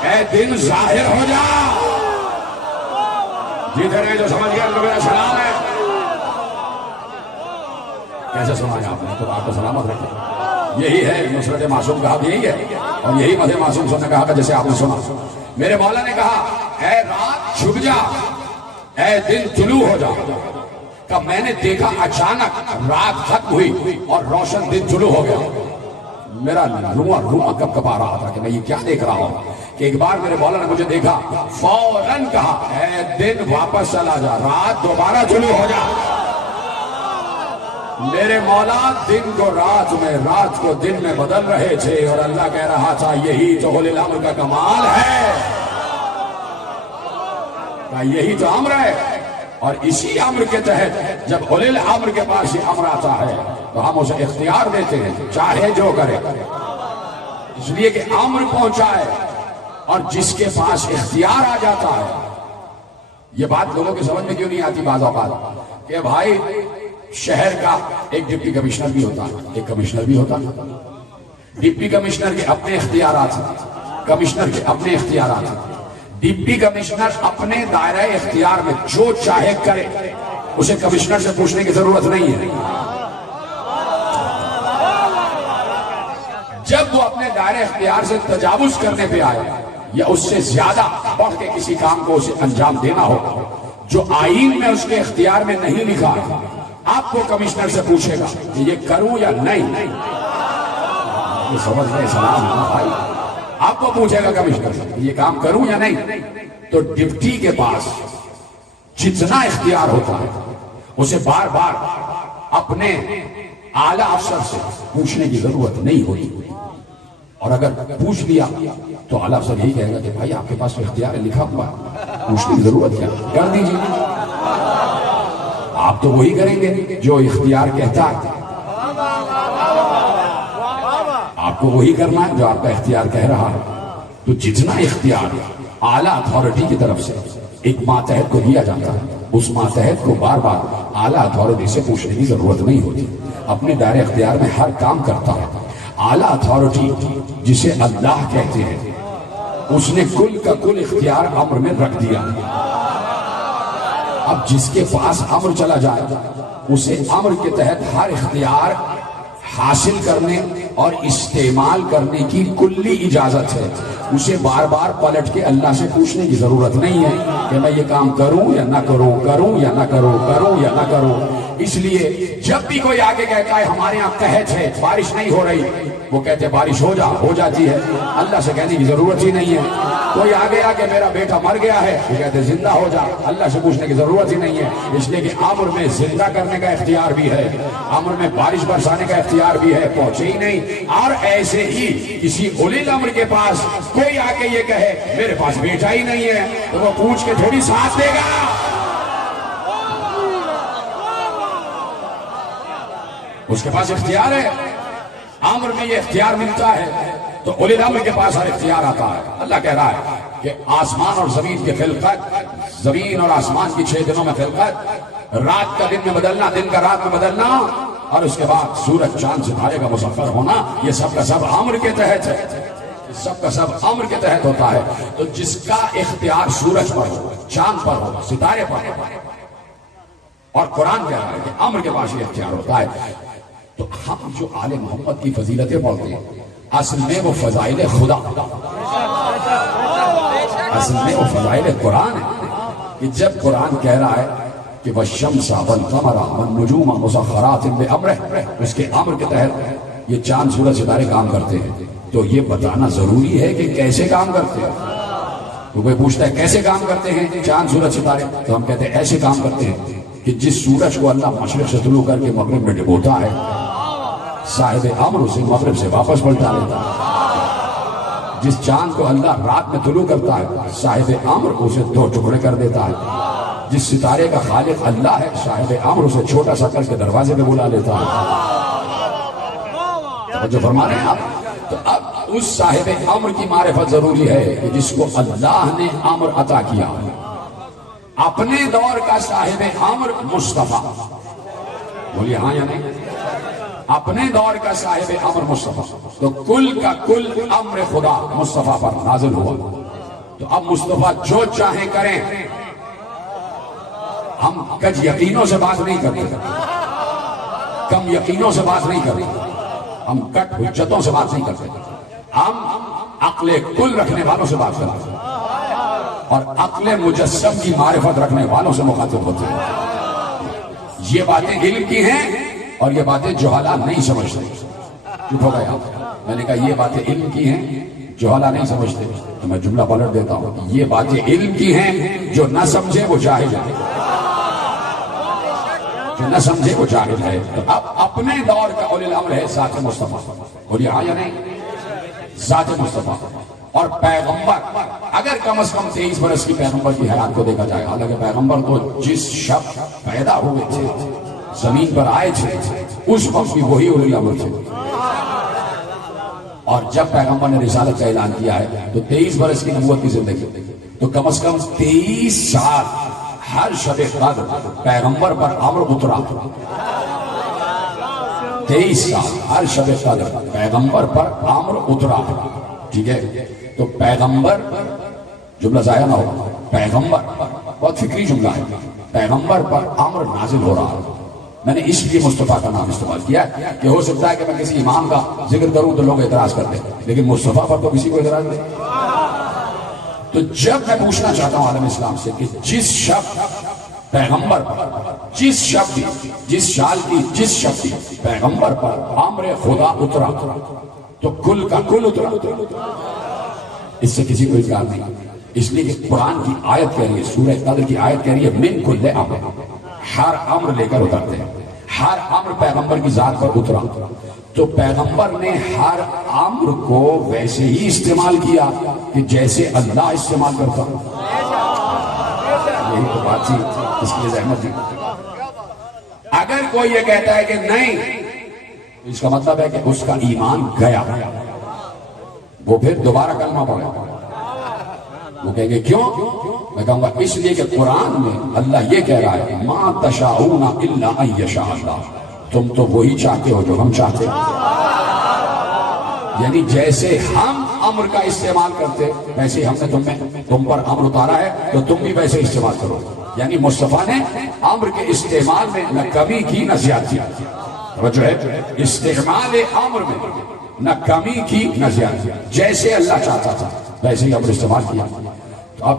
اے دن ظاہر ہو جا۔ جتنے جو سمجھ گیا تو میرا سلام ہے۔ کیسے سمجھا آپ نے؟ تو آپ کو سلامت رکھے۔ یہی ہے نصرت معصوم کہا، یہی ہے، اور یہی مدح معصوم سے نے کہا جیسے آپ نے سنا۔ میرے مولا نے کہا اے رات چھپ جا، اے دن طلوع ہو جا۔ کہ میں نے دیکھا اچانک رات ختم ہوئی اور روشن دن طلوع ہو گیا۔ میرا روح کب کب آ رہا تھا کہ میں یہ کیا دیکھ رہا ہوں، کہ ایک بار میرے مولا نے مجھے دیکھا، فوراً کہا اے دن واپس چلا جا، رات دوبارہ طلوع ہو جا۔ میرے مولا دن کو رات میں، رات کو دن میں بدل رہے تھے، اور اللہ کہہ رہا تھا یہی تو اولی الامر کا کمال ہے، یہی تو امر ہے۔ اور اسی امر کے تحت جب اولی الامر کے پاس یہ امر آتا ہے تو ہم اسے اختیار دیتے ہیں، چاہے جو کرے، اس لیے کہ امر پہنچائے، اور جس کے پاس اختیار آ جاتا ہے۔ یہ بات لوگوں کی سمجھ میں کیوں نہیں آتی بعض اوقات کہ بھائی شہر کا ایک ڈپٹی کمشنر بھی ہوتا ہے، ایک کمشنر بھی ہوتا ہے۔ ڈپٹی کمشنر کے اپنے اختیارات ہیں، کمشنر کے اپنے اختیارات ہیں۔ ڈپٹی کمشنر اپنے دائرہ اختیار میں جو چاہے کرے، اسے کمشنر سے پوچھنے کی ضرورت نہیں ہے۔ جب وہ اپنے دائرہ اختیار سے تجاوز کرنے پہ آئے یا اس سے زیادہ بڑھ کے کسی کام کو اسے انجام دینا ہو جو آئین میں اس کے اختیار میں نہیں لکھا، آپ کو کمشنر سے پوچھے گا کہ یہ کروں یا نہیں۔ یہ سمجھ گئے؟ سلام بھائی، آپ کو پوچھے گا کمشنر سے یہ کام کروں یا نہیں۔ تو ڈپٹی کے پاس جتنا اختیار ہوتا ہے اسے بار بار اپنے اعلیٰ افسر سے پوچھنے کی ضرورت نہیں ہوتی، اور اگر پوچھ لیا تو اعلیٰ افسر یہی کہے گا کہ بھائی آپ کے پاس تو اختیار ہے، لکھا ہوا، پوچھنے کی ضرورت کیا، کر دیجیے۔ آپ تو وہی کریں گے جو اختیار کہتا ہے، آپ کو وہی کرنا ہے جو آپ کا اختیار کہہ رہا ہے۔ تو جتنا اختیار اعلیٰ اتھارٹی کی طرف سے ایک ماتحت کو دیا جاتا ہے، اس ماتحت کو بار بار اعلیٰ اتھارٹی سے پوچھنے کی ضرورت نہیں ہوتی، اپنے دائرہ اختیار میں ہر کام کرتا ہے۔ اعلیٰ اتھارٹی جسے اللہ کہتے ہیں، اس نے کل کا کل اختیار امر میں رکھ دیا۔ اب جس کے پاس امر چلا جائے اسے امر کے تحت ہر اختیار حاصل کرنے اور استعمال کرنے کی کلی اجازت ہے، اسے بار بار پلٹ کے اللہ سے پوچھنے کی ضرورت نہیں ہے کہ میں یہ کام کروں یا نہ کروں، کروں یا نہ کروں، کروں یا نہ کروں۔ اس لیے جب بھی کوئی آگے کہتا ہے ہمارے یہاں قحط ہے، بارش نہیں ہو رہی، وہ کہتے بارش ہو جاتی ہے، اللہ سے کہنے کی ضرورت ہی نہیں ہے۔ کوئی آگے آ کے میرا بیٹا مر گیا ہے، وہ کہتے زندہ ہو جا، اللہ سے پوچھنے کی ضرورت ہی نہیں ہے، اس لیے کہ امر میں زندہ کرنے کا اختیار بھی ہے، امر میں بارش برسانے کا اختیار بھی ہے، پہنچے ہی نہیں۔ اور ایسے ہی کسی اولی الامر کے پاس کوئی آ کے یہ کہے میرے پاس بیٹا ہی نہیں ہے، تو وہ پوچھ کے تھوڑی ساتھ دے گا۔ اس کے پاس اختیار ہے، امر میں یہ اختیار ملتا ہے، تو اولی الامر کے پاس ہر اختیار آتا ہے۔ اللہ کہہ رہا ہے کہ آسمان اور زمین کی خلقت، زمین اور آسمان کی 6 دنوں میں خلقت، رات کا دن میں بدلنا، دن کا رات میں بدلنا، اور اس کے بعد سورج چاند ستارے کا مسخر ہونا، یہ سب کا سب امر کے تحت ہے، سب کا سب امر کے تحت ہوتا ہے۔ تو جس کا اختیار سورج پر ہو، چاند پر ہو، ستارے پر ہو، اور قرآن کہہ رہا ہے کہ امر کے پاس یہ اختیار ہوتا ہے، تو ہم جو آل محمد کی فضیلتیں پڑھتے ہیں اصل میں وہ فضائل خدا، اصل میں وہ فضائل قرآن ہے۔ کہ جب قرآن کہہ رہا ہے کہ وَالشَّمْسَ وَالْقَمَرَ وَالنُّجُومَ مُسَخَّرَاتٍ بِأَمْرِهِ، اس کے امر کے تحت یہ چاند سورج ستارے کام کرتے ہیں، تو یہ بتانا ضروری ہے کہ کیسے کام کرتے ہیں۔ تو کوئی پوچھتا ہے کیسے کام کرتے ہیں چاند سورج ستارے، تو ہم کہتے ہیں ایسے کام کرتے ہیں کہ جس سورج کو اللہ مشرق سے طلوع کر کے مغرب میں ڈبوتا ہے، صاحب امر اسے مغرب سے واپس پلٹا لیتا ہے۔ جس چاند کو اللہ رات میں طلوع کرتا ہے، صاحب امر اسے 2 ٹکڑے کر دیتا ہے۔ جس ستارے کا خالق اللہ ہے، صاحب امر اسے چھوٹا سا کر کے دروازے پہ بلا لیتا ہے۔ جو فرما رہے ہیں آپ، تو اب اس صاحب امر کی معرفت ضروری ہے کہ جس کو اللہ نے امر عطا کیا۔ اپنے دور کا صاحب امر مصطفیٰ، بولیے ہاں یا نہیں؟ اپنے دور کا صاحب امر مصطفیٰ، تو کل کا کل امر خدا مصطفیٰ پر نازل ہوا۔ تو اب مصطفیٰ جو چاہیں کریں، ہم کج یقینوں سے بات نہیں کرتے، کم یقینوں سے بات نہیں کرتے، ہم کٹ حجتوں سے بات نہیں کرتے، ہم عقل کل رکھنے والوں سے بات کرتے ہیں، اور عقل مجسم کی معرفت رکھنے والوں سے مخاطب ہوتے ہیں۔ یہ باتیں علم کی ہیں اور یہ باتیں جہالا نہیں سمجھتے۔ چپ ہو گئے آپ؟ میں نے کہا یہ باتیں علم کی ہیں، جہالا نہیں سمجھتے، تو میں جملہ پلٹ دیتا ہوں، یہ باتیں علم کی ہیں، جو نہ سمجھے وہ جاہل ہے، جو نہ سمجھے وہ جاہل ہے۔ تو اب اپنے دور کا اولی الامر ہے ذات مصطفیٰ، بولیے ہاں یا نہیں؟ ذات مصطفیٰ اور پیغمبر، اگر کم از کم 23 برس کی پیغمبر کی حیات کو دیکھا جائے، حالانکہ پیغمبر تو جس شب پیدا ہوئے تھے، زمین پر آئے تھے، اس وقت بھی وہی اولی الامر تھے، اور جب پیغمبر نے رسالت کا اعلان کیا ہے تو 23 برس کی نبوت کی زندگی، تو کم از کم 23 سال ہر شب قدر پیغمبر پر امر اترا، 23 سال ہر شب قدر پیغمبر پر امر اترا. ٹھیک ہے، تو پیغمبر جملہ ضائع نہ ہو، پیغمبر بہت فکری جملہ ہے، پیغمبر پر امر نازل ہو رہا ہے. میں نے اس لیے مصطفیٰ کا نام استعمال کیا کہ ہو سکتا ہے کہ میں کسی امام کا ذکر کروں تو لوگ اعتراض کرتے ہیں، لیکن مصطفیٰ پر تو کسی کو اعتراض نہیں. تو جب میں پوچھنا چاہتا ہوں عالم اسلام سے کہ جس شب پیغمبر پر، جس شب کی، جس شال کی، جس شب کی پیغمبر پر امر خدا اترا تو کل کا کل اترا. اس سے کسی کو انکار نہیں، اس لیے کہ قرآن کی آیت کہہ رہی ہے، سورہ قدر کی آیت کہہ رہی ہے من کل امر، ہر امر لے کر اترتے ہیں. ہر امر پیغمبر کی ذات پر اترا تو پیغمبر نے ہر امر کو ویسے ہی استعمال کیا کہ جیسے اللہ استعمال کرتا. یہی تو بات تھی، اس کی زحمت تھی. اگر کوئی یہ کہتا ہے کہ نہیں، اس کا مطلب ہے کہ اس کا ایمان گیا، وہ پھر دوبارہ کلمہ پڑھے. وہ کہیں گے کیوں؟ میں کہوں گا اس لیے کہ قرآن میں اللہ یہ کہہ رہا ہے ما تشاءون الا ان یشاء اللہ، تم تو وہی چاہتے ہو جو ہم چاہتے ہیں. یعنی جیسے ہم امر کا استعمال کرتے ویسے ہی ہم نے تم پر امر اتارا ہے تو تم بھی ویسے استعمال کرو. یعنی مصطفیٰ نے امر کے استعمال میں نہ کمی کی نہ زیادتی. توجہ ہے، استعمال امر میں نہ کمی کی نہ زیادتی، جیسے اللہ چاہتا تھا ویسے ہی امر استعمال کیا. تو اب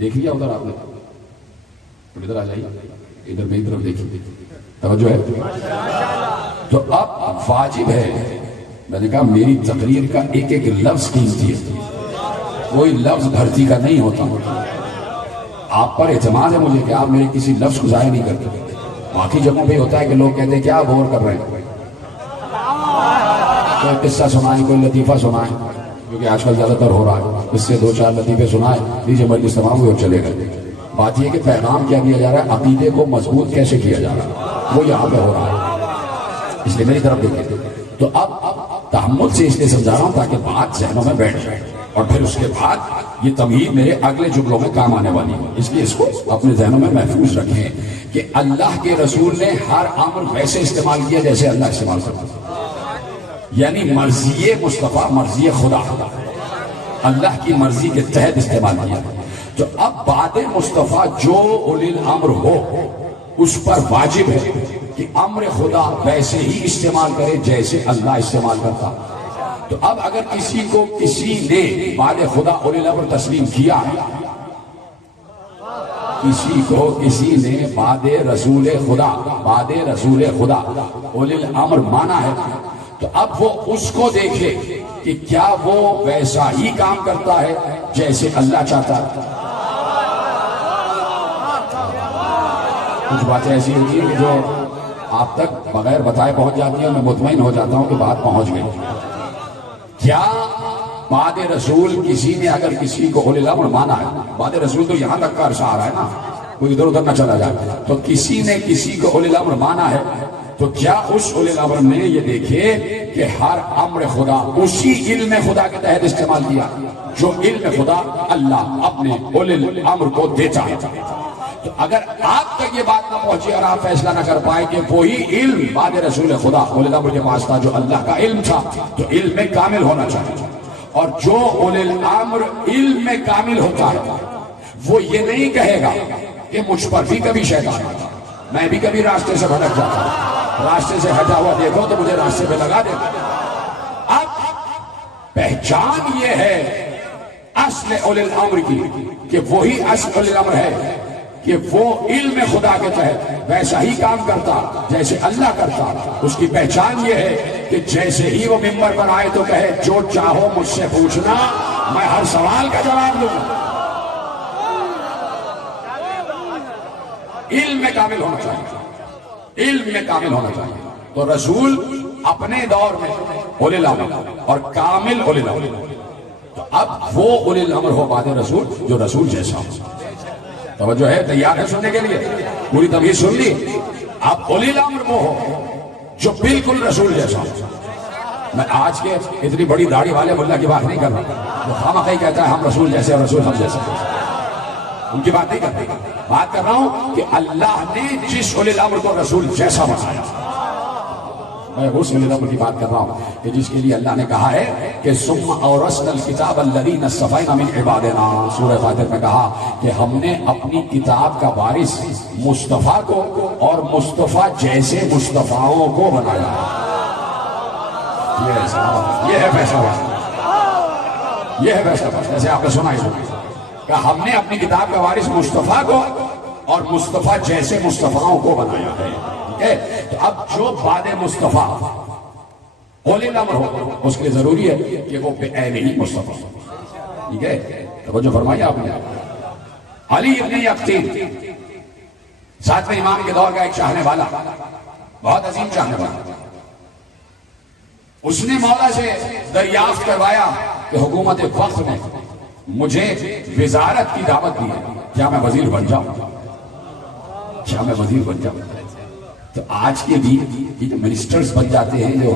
دیکھ لیا ادھر، آپ نے ادھر آ جائیے، ادھر میری طرف دیکھیے، توجہ ہے. تو اب واجب ہے، میں نے کہا میری تقریر کا ایک ایک لفظ قیمتی ہے، کوئی لفظ بھرتی کا نہیں ہوتا. آپ پر اعتماد ہے مجھے کہ آپ میرے کسی لفظ کو ضائع نہیں کرتے. باقی جگہوں پہ ہوتا ہے کہ لوگ کہتے ہیں کیا غور کر رہے ہیں، کوئی قصہ سنائیں، کوئی لطیفہ سنائیں، کیونکہ آج کل زیادہ تر ہو رہا ہے، اس سے 2-4 لطیفے سنائیں، لیجیے مجلس تمام ہوئے اور چلے گئے. بات یہ کہ پیغام کیا دیا جا رہا ہے، عقیدے کو مضبوط کیسے کیا جا رہا ہے، وہ یہاں پہ ہو رہا ہے. اس لیے میری طرف دیکھیں. تو اب تحمل سے اس لیے سمجھا رہا ہوں تاکہ بات ذہنوں میں بیٹھ جائے، اور پھر اس کے بعد یہ تمہید میرے اگلے جملوں میں کام آنے والی ہے. اس لیے اس کو اپنے ذہنوں میں محفوظ رکھیں کہ اللہ کے رسول نے ہر امر ویسے استعمال کیا جیسے اللہ استعمال کرتا. یعنی مرضی مصطفیٰ، مرضی خدا، اللہ کی مرضی کے تحت استعمال کیا. تو اب بعد مصطفیٰ جو اولی الامر ہو اس پر واجب ہے کہ امر خدا ویسے ہی استعمال کرے جیسے اللہ استعمال کرتا. تو اب اگر کسی کو کسی نے بعد خدا اولی الامر تسلیم کیا ہے، کسی کو کسی نے بعد رسول خدا، بعد رسول خدا اولی الامر مانا ہے، تو اب وہ اس کو دیکھے کہ کیا وہ ویسا ہی کام کرتا ہے جیسے اللہ چاہتا ہے. کچھ باتیں ایسی ہوتی ہیں کہ جو آپ تک بغیر بتائے پہنچ جاتی ہیں، میں مطمئن ہو جاتا ہوں کہ بات پہنچ گئی. کیا بعد رسول کسی نے اگر کسی کو اولی الامر مانا ہے، بعد رسول تو یہاں تک کا عرصہ آ رہا ہے نا، کوئی ادھر ادھر نہ چلا جائے، تو کسی نے کسی کو اولی الامر مانا ہے تو کیا اس اولی الامر نے یہ دیکھے کہ ہر امر خدا اسی علم خدا کے تحت استعمال کیا جو علم خدا اللہ اپنے اولی الامر کو دیتا ہے. تو اگر آپ تک یہ بات نہ پہنچی اور آپ فیصلہ نہ کر پائے کہ وہی علم بعد رسول خدا اولی الامر کے پاس تھا جو اللہ کا علم تھا، تو علم میں کامل ہونا چاہیے. اور جو اولی الامر علم میں کامل ہوتا ہے وہ یہ نہیں کہے گا کہ مجھ پر بھی کبھی شیطان آتا، میں بھی کبھی راستے سے بھٹک جاتا ہوں، راستے سے ہٹا ہوا دیکھو تو مجھے راستے پہ لگا دے. اب پہچان یہ ہے اصل اولی الامر کی کہ وہی اصل اولی الامر ہے کہ وہ علم خدا کے تحت ویسا ہی کام کرتا جیسے اللہ کرتا. اس کی پہچان یہ ہے کہ جیسے ہی وہ ممبر پر آئے تو کہے جو چاہو مجھ سے پوچھنا، میں ہر سوال کا جواب دوں. علم میں کامل ہونا چاہیے، علم میں کامل ہونا چاہیے. تو رسول اپنے دور میں اولی الامر اور کامل اولی الامر. تو اب وہ اولی الامر ہو بعد رسول جو رسول جیسا ہو. توجہ ہے، تیار ہے سننے کے لیے؟ پوری تمہید سن لی. اب اولی الامر وہ ہو جو بالکل رسول جیسا ہو. میں آج کے اتنی بڑی داڑھی والے ملا کی بات نہیں کر رہا جو خامخواہ ہی کہتا ہے ہم رسول جیسے اور رسول ہم جیسے، ان کی بات نہیں کر رہا. بات کر رہا ہوں کہ اللہ نے جس اولی الامر کو رسول جیسا بنایا میں اس نظام کی بات کر رہا ہوں کہ جس کے لیے اللہ نے کہا ہے کہ ثم اورثنا الکتاب الذین اصطفینا من عبادنا، سورہ فاتر میں کہا کہ ہم نے اپنی کتاب کا وارث مصطفیٰ کو اور مصطفیٰ جیسے مصطفیٰوں کو بنایا۔ یہ ہے فیصلہ، یہ ہے فیصلہ، جیسے آپ نے سنا ہی کہ ہم نے اپنی کتاب کا وارث مصطفیٰ کو اور مصطفیٰ جیسے مصطفیٰوں کو بنایا ہے۔ ٹھیک ہے، تو اب جو بعد مصطفیٰ اولی الامر ہو اس کے لیے ضروری ہے کہ وہ بے عین ہی مصطفیٰ۔ ٹھیک ہے، توجہ فرمائیے آپ نے۔ علی ابن یقطین ساتویں امام کے دور کا ایک چاہنے والا، بہت عظیم چاہنے والا، اس نے مولا سے دریافت کروایا کہ حکومت وقت نے مجھے وزارت کی دعوت دی ہے، کیا میں وزیر بن جاؤں؟ کیا میں وزیر بن جاؤں؟ تو آج کے بھی یہ جو منسٹرز بن جاتے ہیں، جو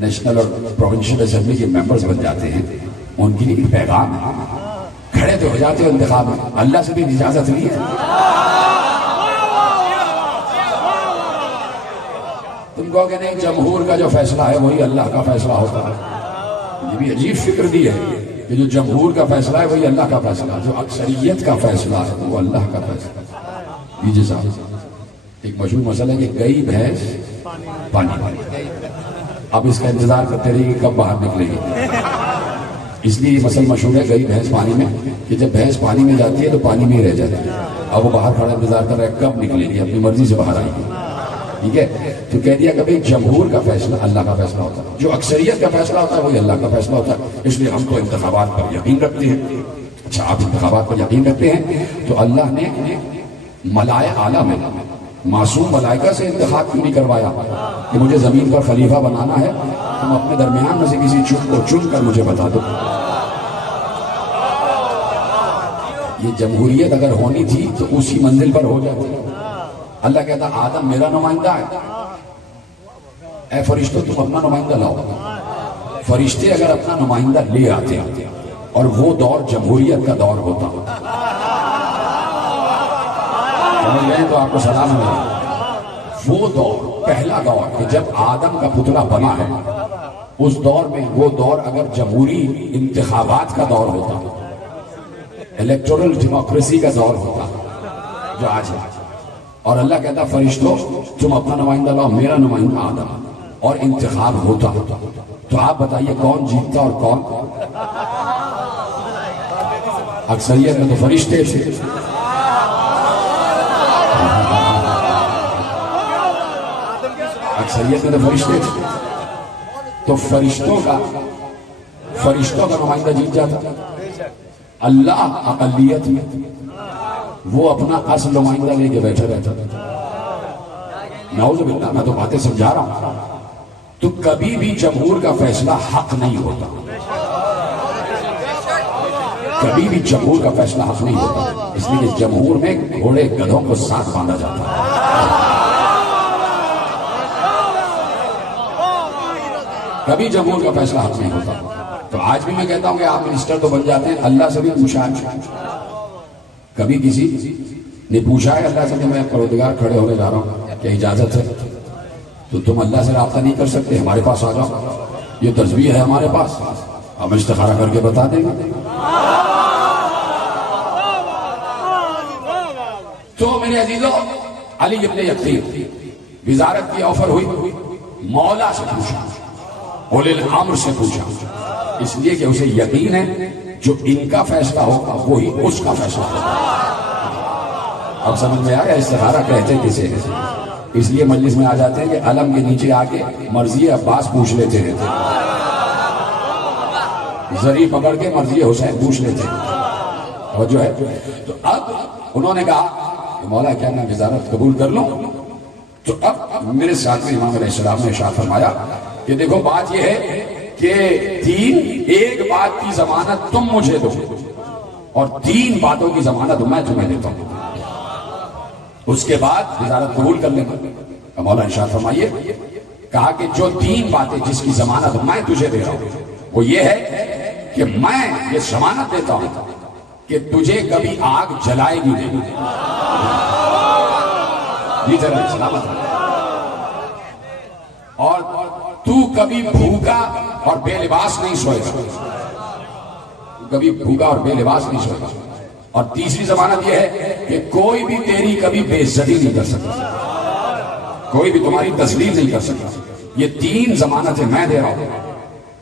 نیشنل اور پروونشل اسمبلی کے ممبرز بن جاتے ہیں، ان کے لیے ایک پیغام ہے، کھڑے تو ہو جاتے ہیں انتخاب میں، اللہ سے بھی اجازت نہیں ہے۔ تم کہو کہ نہیں جمہور کا جو فیصلہ ہے وہی اللہ کا فیصلہ ہوتا ہے، یہ بھی عجیب فکر دی ہے کہ جو جمہور کا فیصلہ ہے وہی اللہ کا فیصلہ ہے، جو اکثریت کا فیصلہ ہے وہ اللہ کا فیصلہ ہے۔ یہ جیسا ایک مشہور مسئلہ ہے کہ گئی بھینس پانی پانی، اب اس کا انتظار کرتے رہیے کہ کب باہر نکلے گی۔ اس لیے یہ مسئلہ مشہور ہے گئی بھینس پانی میں، کہ جب بھینس پانی میں جاتی ہے تو پانی میں ہی رہ جاتی ہے، اب وہ باہر کھڑا انتظار کر رہا ہے کب نکلے گی، اپنی مرضی سے باہر آئے گی۔ ٹھیک ہے، تو کہہ دیا کہ بھئی جمہور کا فیصلہ اللہ کا فیصلہ ہوتا ہے، جو اکثریت کا فیصلہ ہوتا ہے وہی اللہ کا فیصلہ ہوتا ہے، اس لیے ہم تو انتخابات پر یقین رکھتے ہیں۔ اچھا، آپ انتخابات پر یقین رکھتے ہیں تو اللہ نے ملائے اعلیٰ میں معصوم ملائکہ سے انتخاب کیوں نہیں کروایا کہ مجھے زمین پر خلیفہ بنانا ہے، تم اپنے درمیان میں سے کسی کو چن کر مجھے بتا دو۔ یہ جمہوریت اگر ہونی تھی تو اسی منزل پر ہو جاتی۔ اللہ کہتا آدم میرا نمائندہ ہے، اے فرشتوں تم اپنا نمائندہ لاؤ۔ فرشتے اگر اپنا نمائندہ لے آتے اور وہ دور جمہوریت کا دور ہوتا، سمجھ گئے تو آپ کو سلام ہے۔ وہ دور پہلا دور کہ جب آدم کا پتلا بنا ہے، اس دور میں وہ دور اگر جمہوری انتخابات کا دور ہوتا، الیکٹورل ڈیموکریسی کا دور ہوتا جو آج ہے، اور اللہ کہتا فرشتوں تم اپنا نمائندہ لاؤ، میرا نمائندہ آدم، اور انتخاب ہوتا، تو آپ بتائیے کون جیتتا اور کون؟ اکثریت میں تو فرشتے تھے۔ اکثریت میں تو فرشتے تھے، تو فرشتوں کا نمائندہ جیت جاتا۔ اللہ اقلیت میں وہ اپنا اصل نمائندہ لے کے بیٹھا رہتا۔ نعوذ باللہ، میں تو باتیں سمجھا رہا ہوں۔ تو کبھی بھی جمہور کا فیصلہ حق نہیں ہوتا، کبھی بھی جمہور کا فیصلہ حق نہیں ہوتا، اس لیے کہ جمہور میں گھوڑے گدھوں کو ساتھ باندھا جاتا ہے۔ کبھی جمہور کا فیصلہ حق نہیں ہوتا۔ تو آج بھی میں کہتا ہوں کہ آپ منسٹر تو بن جاتے ہیں، اللہ سے بھی پوچھا ہے، کبھی کسی نے پوچھا ہے اللہ سے کہ میں پروردگار کھڑے ہونے جا رہا ہوں، کیا اجازت ہے؟ تو تم اللہ سے رابطہ نہیں کر سکتے، ہمارے پاس آ جاؤ، یہ تسبیح ہے ہمارے پاس، ہم استخارہ کر کے بتا دیں گے۔ تو میرے عزیزوں، علی ابن یقطین وزارت کی آفر ہوئی، مولا سے پوچھا، اولی الامر سے پوچھا، اس لیے کہ اسے یقین ہے جو ان کا فیصلہ ہوگا وہی اس کا فیصلہ ہوگا۔ اب سمجھ میں آیا استخارہ کہتے کسے ہیں؟ اس لیے مجلس میں آ جاتے ہیں کہ علم کے نیچے آ کے مرضی عباس پوچھ لیتے رہتے، زری پکڑ کے مرضی حسین پوچھ لیتے، اور جو ہے تو اب انہوں نے کہا کہ مولا کیا میں وزارت قبول کر لوں؟ تو اب میرے ساتھ میں امام علیہ السلام نے ارشاد فرمایا کہ دیکھو بات یہ ہے کہ ایک بات کی ضمانت تم مجھے دو اور 3 باتوں کی ضمانت میں تمہیں دیتا ہوں، اس کے بعد وزارت قبول کر لیں گے۔ مولا ارشاد فرمائیے، کہا کہ جو 3 باتیں جس کی ضمانت میں تجھے دے رہا ہوں وہ یہ ہے کہ میں یہ ضمانت دیتا ہوں کہ تجھے کبھی آگ جلائے گی نہیں۔ جی سلامت، اور کبھی بھوکا اور بے لباس نہیں سوئے گا، کبھی بھوکا اور بے لباس نہیں سوئے گا۔ اور تیسری ضمانت یہ ہے کہ کوئی بھی تیری کبھی بے عزتی نہیں کر سکتا، کوئی بھی تمہاری تذلیل نہیں کر سکتا۔ یہ 3 ضمانتیں میں دے رہا ہوں،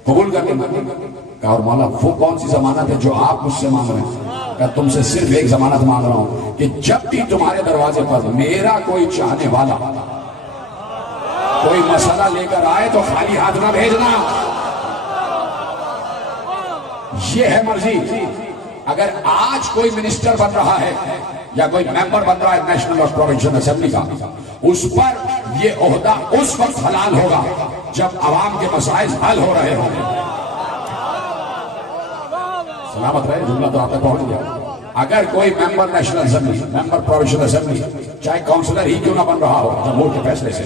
قبول کر لینا۔ کہا اور مولا وہ کون سی ضمانت ہے جو آپ مجھ سے مانگ رہے ہیں؟ کہا تم سے صرف ایک ضمانت مانگ رہا ہوں کہ جب بھی تمہارے دروازے پر میرا کوئی چاہنے والا کوئی مسئلہ لے کر آئے تو خالی ہاتھ نہ بھیجنا۔ یہ ہے مرضی۔ اگر آج کوئی منسٹر بن رہا ہے یا کوئی ممبر بن رہا ہے نیشنل اور پروونشل اسمبلی کا، اس پر یہ عہدہ اس وقت حلال ہوگا جب عوام کے مسائل حل ہو رہے ہوں گے۔ سلامت رہے، جملہ تو آپ تک پہنچ گیا۔ اگر کوئی ممبر نیشنل اسمبلی، ممبر پروونشل اسمبلی، چاہے کاؤنسلر ہی کیوں نہ بن رہا ہو جمہور کے فیصلے سے،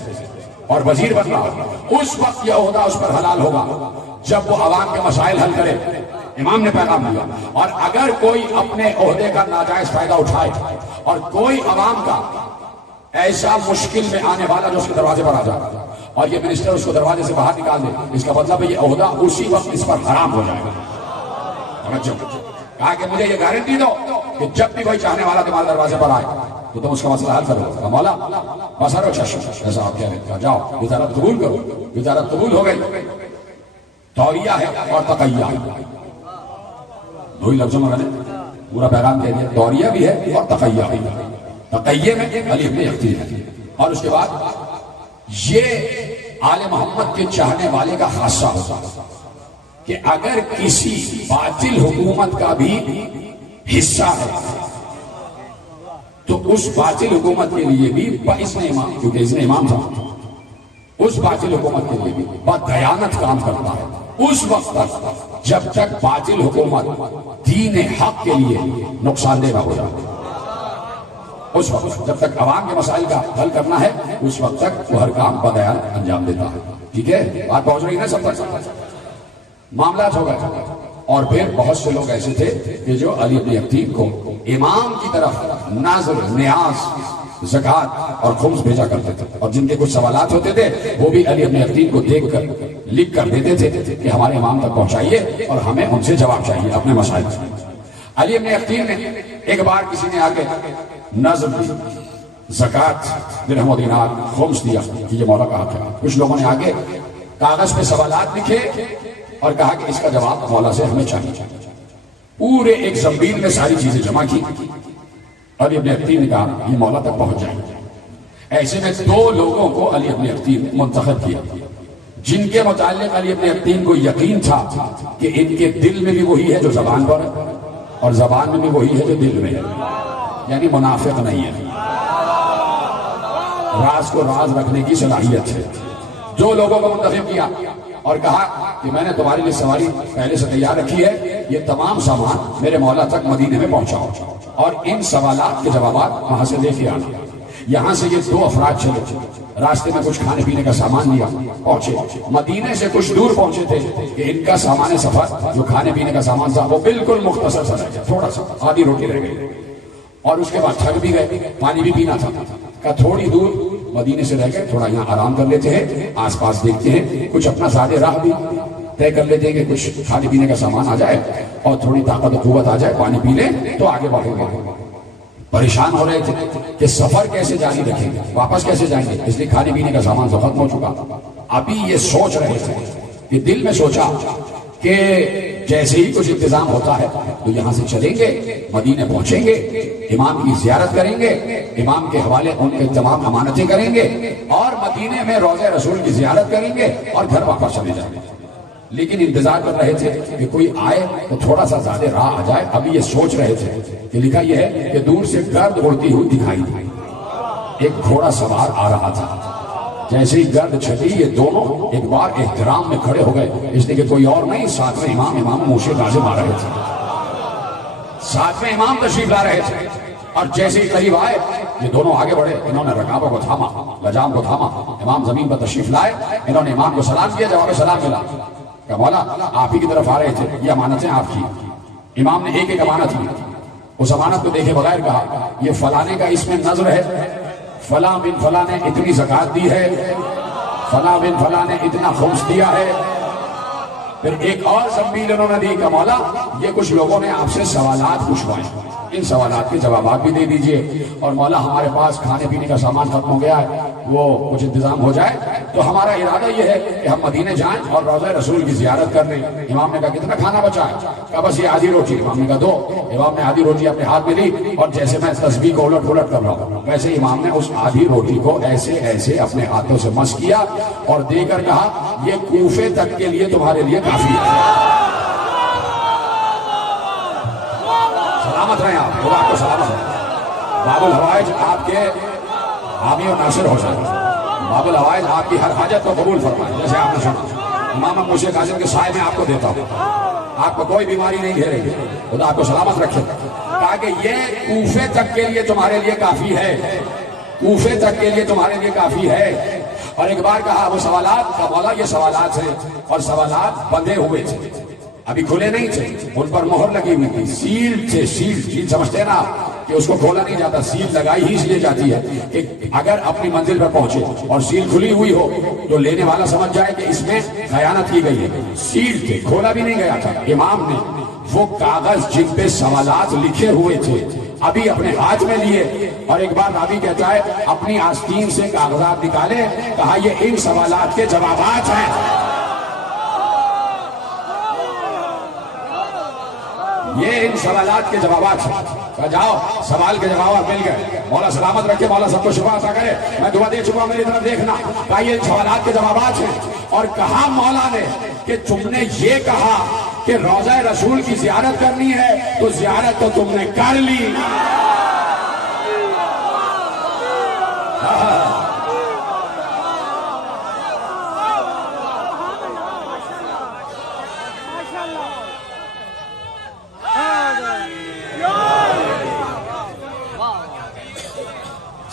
اور وزیر بن رہا ہو، اس وقت یہ عہدہ اس پر حلال ہوگا جب وہ عوام کے مسائل حل کرے۔ امام نے پیغام دیا۔ اور اگر کوئی اپنے عہدے کا ناجائز فائدہ اٹھائے اور کوئی عوام کا ایسا مشکل میں آنے والا جو اس کے دروازے پر آ جائے اور یہ منسٹر اس کو دروازے سے باہر نکال دے، اس کا مطلب ہے یہ عہدہ اسی وقت اس پر حرام ہو جائے گا۔ کہا کہ مجھے یہ گارنٹی دو کہ جب بھی کوئی چاہنے والا تمہارے دروازے پر آئے تو تم اس کا مسئلہ حل کرو۔ مولا بسرو چشم، ایسا آپ کہہ رہے، جاؤ وزارت قبول کرو۔ وزارت قبول ہو گئی۔ توریہ ہے اور تقیہ ہے، دو ہی لفظوں میں میں نے پورا پیغام کہہ دیا۔ توریہ بھی ہے اور تقیہ بھی ہے۔ تقیہ میں علی ابن اختیر ہے، اور اس کے بعد یہ آل محمد کے چاہنے والے کا خاصہ ہوتا کہ اگر کسی باطل حکومت کا بھی حصہ ہے تو اس باطل حکومت کے لیے بھی باذن امام، کیونکہ اذن امام تھا، اس باطل حکومت کے لیے بھی بدیانت کام کرتا ہے اس وقت تک جب تک باطل حکومت دین حق کے لیے نقصان دہ نہ ہو جائے۔ اس وقت جب تک عوام کے مسائل کا حل کرنا ہے اس وقت تک وہ ہر کام بدیانت انجام دیتا ہے۔ ٹھیک ہے، بات پہنچ رہی ہے سب تک؟ معاملات ہو گئے۔ اور پھر بہت سے لوگ ایسے تھے کہ جو علی ابن اختیر کو امام کی طرف نظر، نیاز، زکوٰۃ اور خمس بھیجا کرتے تھے، اور جن کے کچھ سوالات ہوتے تھے وہ بھی علی ابن اختیر کو دیکھ کر لکھ کر دیتے تھے کہ ہمارے امام تک پہنچائیے اور ہمیں ان سے جواب چاہیے اپنے مسائل۔ علی ابن اختیر نے ایک بار کسی نے آگے نظر دی، زکوٰۃ، درہم و دینار، خمس دیا کہ یہ مولا کا حق ہے۔ کچھ لوگوں نے آگے کاغذ پہ سوالات لکھے اور کہا کہ اس کا جواب مولا سے ہمیں چاہیے۔ پورے ایک زمبیل میں ساری چیزیں جمع کی۔ علی ابن اختیر نے کہا یہ مولا تک پہنچ جائیں۔ ایسے میں 2 لوگوں کو علی ابن اختیر نے منتخب کیا جن کے متعلق علی ابن اختیر کو یقین تھا کہ ان کے دل میں بھی وہی ہے جو زبان پر ہے اور زبان میں بھی وہی ہے جو دل میں ہے، یعنی منافق نہیں ہے، راز کو راز رکھنے کی صلاحیت ہے۔ 2 لوگوں کو منتخب کیا اور کہا کہ میں نے تمہارے لیے سواری پہلے سے تیار رکھی ہے، یہ تمام سامان میرے مولا تک مدینے میں پہنچاؤ اور ان سوالات کے جوابات وہاں سے لے کے آنا۔ یہاں سے یہ 2 افراد چلے، راستے میں کچھ کھانے پینے کا سامان لیا، پہنچے مدینے سے کچھ دور پہنچے تھے کہ ان کا سامان سفر جو کھانے پینے کا سامان تھا وہ بالکل مختصر سا رہ گیا، تھوڑا سا، آدھی روٹی رہ گئی، اور اس کے بعد تھک بھی گئے، پانی بھی پینا تھا۔ کہ تھوڑی دور مدینے سے رہ گئے، تھوڑا یہاں آرام کر لیتے ہیں، آس پاس دیکھتے ہیں، کچھ اپنا زیادہ راہ بھی طے کر لیتے ہیں کہ کچھ کھانے پینے کا سامان آ جائے اور تھوڑی طاقت و قوت آ جائے، پانی پی لیں تو آگے بڑھیں گے۔ پریشان ہو رہے تھے کہ سفر کیسے جاری رکھیں گے، واپس کیسے جائیں گے، اس لیے کھانے پینے کا سامان تو ختم ہو چکا۔ ابھی یہ سوچ رہے تھے کہ دل میں سوچا کہ جیسے ہی کچھ انتظام ہوتا ہے تو یہاں سے چلیں گے، مدینے پہنچیں گے، امام کی زیارت کریں گے، امام کے حوالے ان کے تمام امانتیں کریں گے اور مدینے میں روضہ رسول کی زیارت کریں گے اور گھر واپس چلے جائیں گے۔ لیکن انتظار کر رہے تھے کہ کوئی آئے تو تھوڑا سا زیادہ راہ آ جائے۔ ابھی یہ سوچ رہے تھے کہ لکھا یہ ہے کہ دور سے گرد اڑتی ہوئی دکھائی دی، ایک گھوڑا سوار آ رہا تھا۔ جیسے ہی گرد چھٹی یہ دونوں ایک بار احترام میں کھڑے ہو گئے، اس لیے کہ کوئی اور نہیں، ساتھ میں امام موشے غازب آ رہے تھے، ساتھ میں امام تشریف لا رہے تھے۔ اور جیسے ہی قریب آئے یہ دونوں آگے بڑھے، انہوں نے رکابوں کو تھاما، لجام کو تھاما، امام زمین پر تشریف لائے، انہوں نے امام کو سلام کیا، جواب سلام ملا کہ مولا آپ ہی کی طرف آ رہے تھے، یہ امانتیں آپ کی۔ امام نے ایک ایک امانت لی، اس امانت کو دیکھے بغیر کہا یہ فلانے کا اس میں نظر ہے، فلاں بن فلاں نے اتنی زکوٰۃ دی ہے، فلاں بن فلاں نے اتنا خمس دیا ہے. پھر ایک اور زمین انہوں نے دی کہ مولا یہ کچھ لوگوں نے آپ سے سوالات پوچھوائے، ان سوالات کے جوابات بھی دے دیجئے، اور مولا ہمارے پاس کھانے پینے کا سامان ختم ہو گیا ہے، وہ کچھ انتظام ہو جائے تو ہمارا ارادہ یہ ہے کہ ہم مدینے جائیں اور روضہ رسول کی زیارت کر لیں. امام نے کہا کتنا کھانا بچا ہے؟ کہا بس یہ آدھی روٹی. امام نے کہا دو. امام نے آدھی روٹی اپنے ہاتھ میں لی اور جیسے میں تسبیح کو الٹ پلٹ کر رہا ہوں ویسے امام نے اس آدھی روٹی کو ایسے ایسے اپنے ہاتھوں سے مس کیا اور دے کر کہا یہ کوفے تک کے لیے تمہارے لیے کافی ہے. سلامت رہیں آپ، خدا آپ کو سلامت رہیں. باب الحوائج آپ کے حامی و ناصر ہو جائے. باب الحوائج آپ کی ہر حاجت کو قبول فرمائے. جیسے آپ نے سنا امام موسیٰ کاظم کے سائے میں آپ کو دیتا ہوں، آپ کو کوئی بیماری نہیں گھیرے گی، خدا آپ کو سلامت رکھے. کہا کہ یہ کوفے تک کے لیے تمہارے لیے کافی ہے، کوفے تک کے لیے تمہارے لیے کافی ہے. اور ایک بار کہا وہ سوالات کا مولا یہ سوالات ہیں، اور سوالات بندھے ہوئے تھے، ابھی کھلے نہیں تھے، ان پر مہر لگی ہوئی تھی، سیل تھے. سیل سمجھتے ہیں نا کہ اس کو کھولا نہیں جاتا، سیل لگائی ہی اس لیے جاتی ہے کہ اگر اپنی منزل پر پہنچے اور سیل کھلی ہوئی ہو تو لینے والا سمجھ جائے کہ اس میں خیانت کی گئی ہے. سیل تھے، کھولا بھی نہیں گیا تھا. امام نے وہ کاغذ جن پہ سوالات لکھے ہوئے تھے ابھی اپنے ہاتھ میں لیے، اور ایک بار راوی کہتا ہے اپنی آستین سے کاغذات نکالے، کہا یہ ان سوالات کے جوابات ہیں. یہ ان سوالات کے جوابات ہیں. کہا جاؤ سوال کے جوابات مل گئے، مولا سلامت رکھے، مولا سب کو شفا عطا کرے، میں دعا دے چکا ہوں میری طرف دیکھنا. کہا یہ ان سوالات کے جوابات ہیں. اور کہا مولا نے کہ تم نے یہ کہا کہ روضہ رسول کی زیارت کرنی ہے تو زیارت تو تم نے کر لی.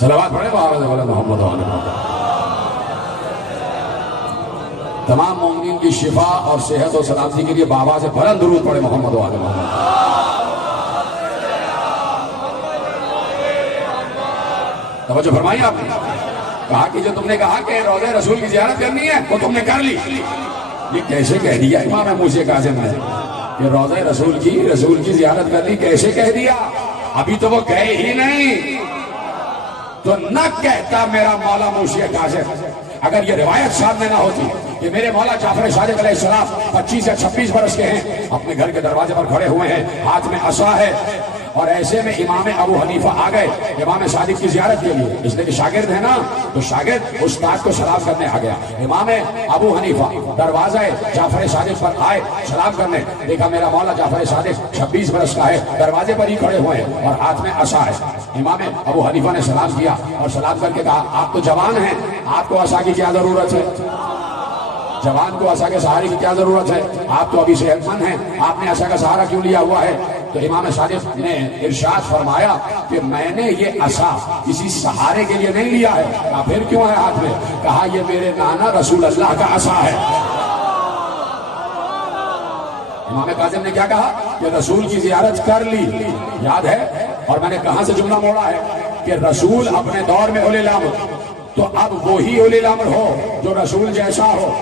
صلوات پڑھیں محمد و آل محمد. تمام مومنین کی شفا اور صحت و سلامتی کے لیے بابا سے بلند درود پڑھیں محمد و آل محمد. توجہ فرمائی آپ نے. کہا کہ جو تم نے کہا کہ روضہ رسول کی زیارت کرنی ہے وہ تم نے کر لی. یہ کیسے کہہ دیا امام موسیٰ کاظم نے کہ روضہ رسول کی زیارت کرنی؟ کیسے کہہ دیا؟ ابھی تو وہ گئے ہی نہیں. تو نہ کہتا میرا مولا موسیٰ کاظم اگر یہ روایت سامنے نہ ہوتی کہ میرے مولا جعفر صادق علیہ السلام 25 یا 26 برس کے ہیں، اپنے گھر کے دروازے پر کھڑے ہوئے ہیں، ہاتھ میں عصا ہے، اور ایسے میں امام ابو حنیفہ آ گئے امام صادق کی زیارت کے لیے. اس لیے کہ شاگرد ہے نا، تو شاگرد استاد کو سلام کرنے آ گیا. امام ابو حنیفہ دروازہ جعفر صادق پر آئے سلام کرنے، دیکھا میرا مولا جعفر صادق 26 برس کا ہے، دروازے پر ہی کھڑے ہوئے ہیں اور ہاتھ میں عصا ہے. امام ابو حنیفہ نے سلام کیا اور سلام کر کے کہا آپ تو جوان ہیں، آپ کو عصا کی کیا ضرورت ہے؟ جوان کو عصا کے سہارے کی کیا ضرورت ہے؟ آپ تو ابھی صحت مند ہیں، آپ نے عصا کا سہارا کیوں لیا ہوا ہے؟ تو امام صادق نے ارشاد فرمایا کہ میں نے یہ عصا کسی سہارے کے لیے نہیں لیا ہے. کہا پھر کیوں ہے ہاتھ میں؟ کہا یہ میرے نانا رسول اللہ کا عصا ہے. امام کاظم نے کیا کہا کہ رسول کی زیارت کر لی، یاد ہے؟ اور میں نے کہاں سے جملہ موڑا ہے کہ رسول اپنے دور میں اولی الامر، تو اب وہی اولی الامر ہو جو رسول جیسا ہو.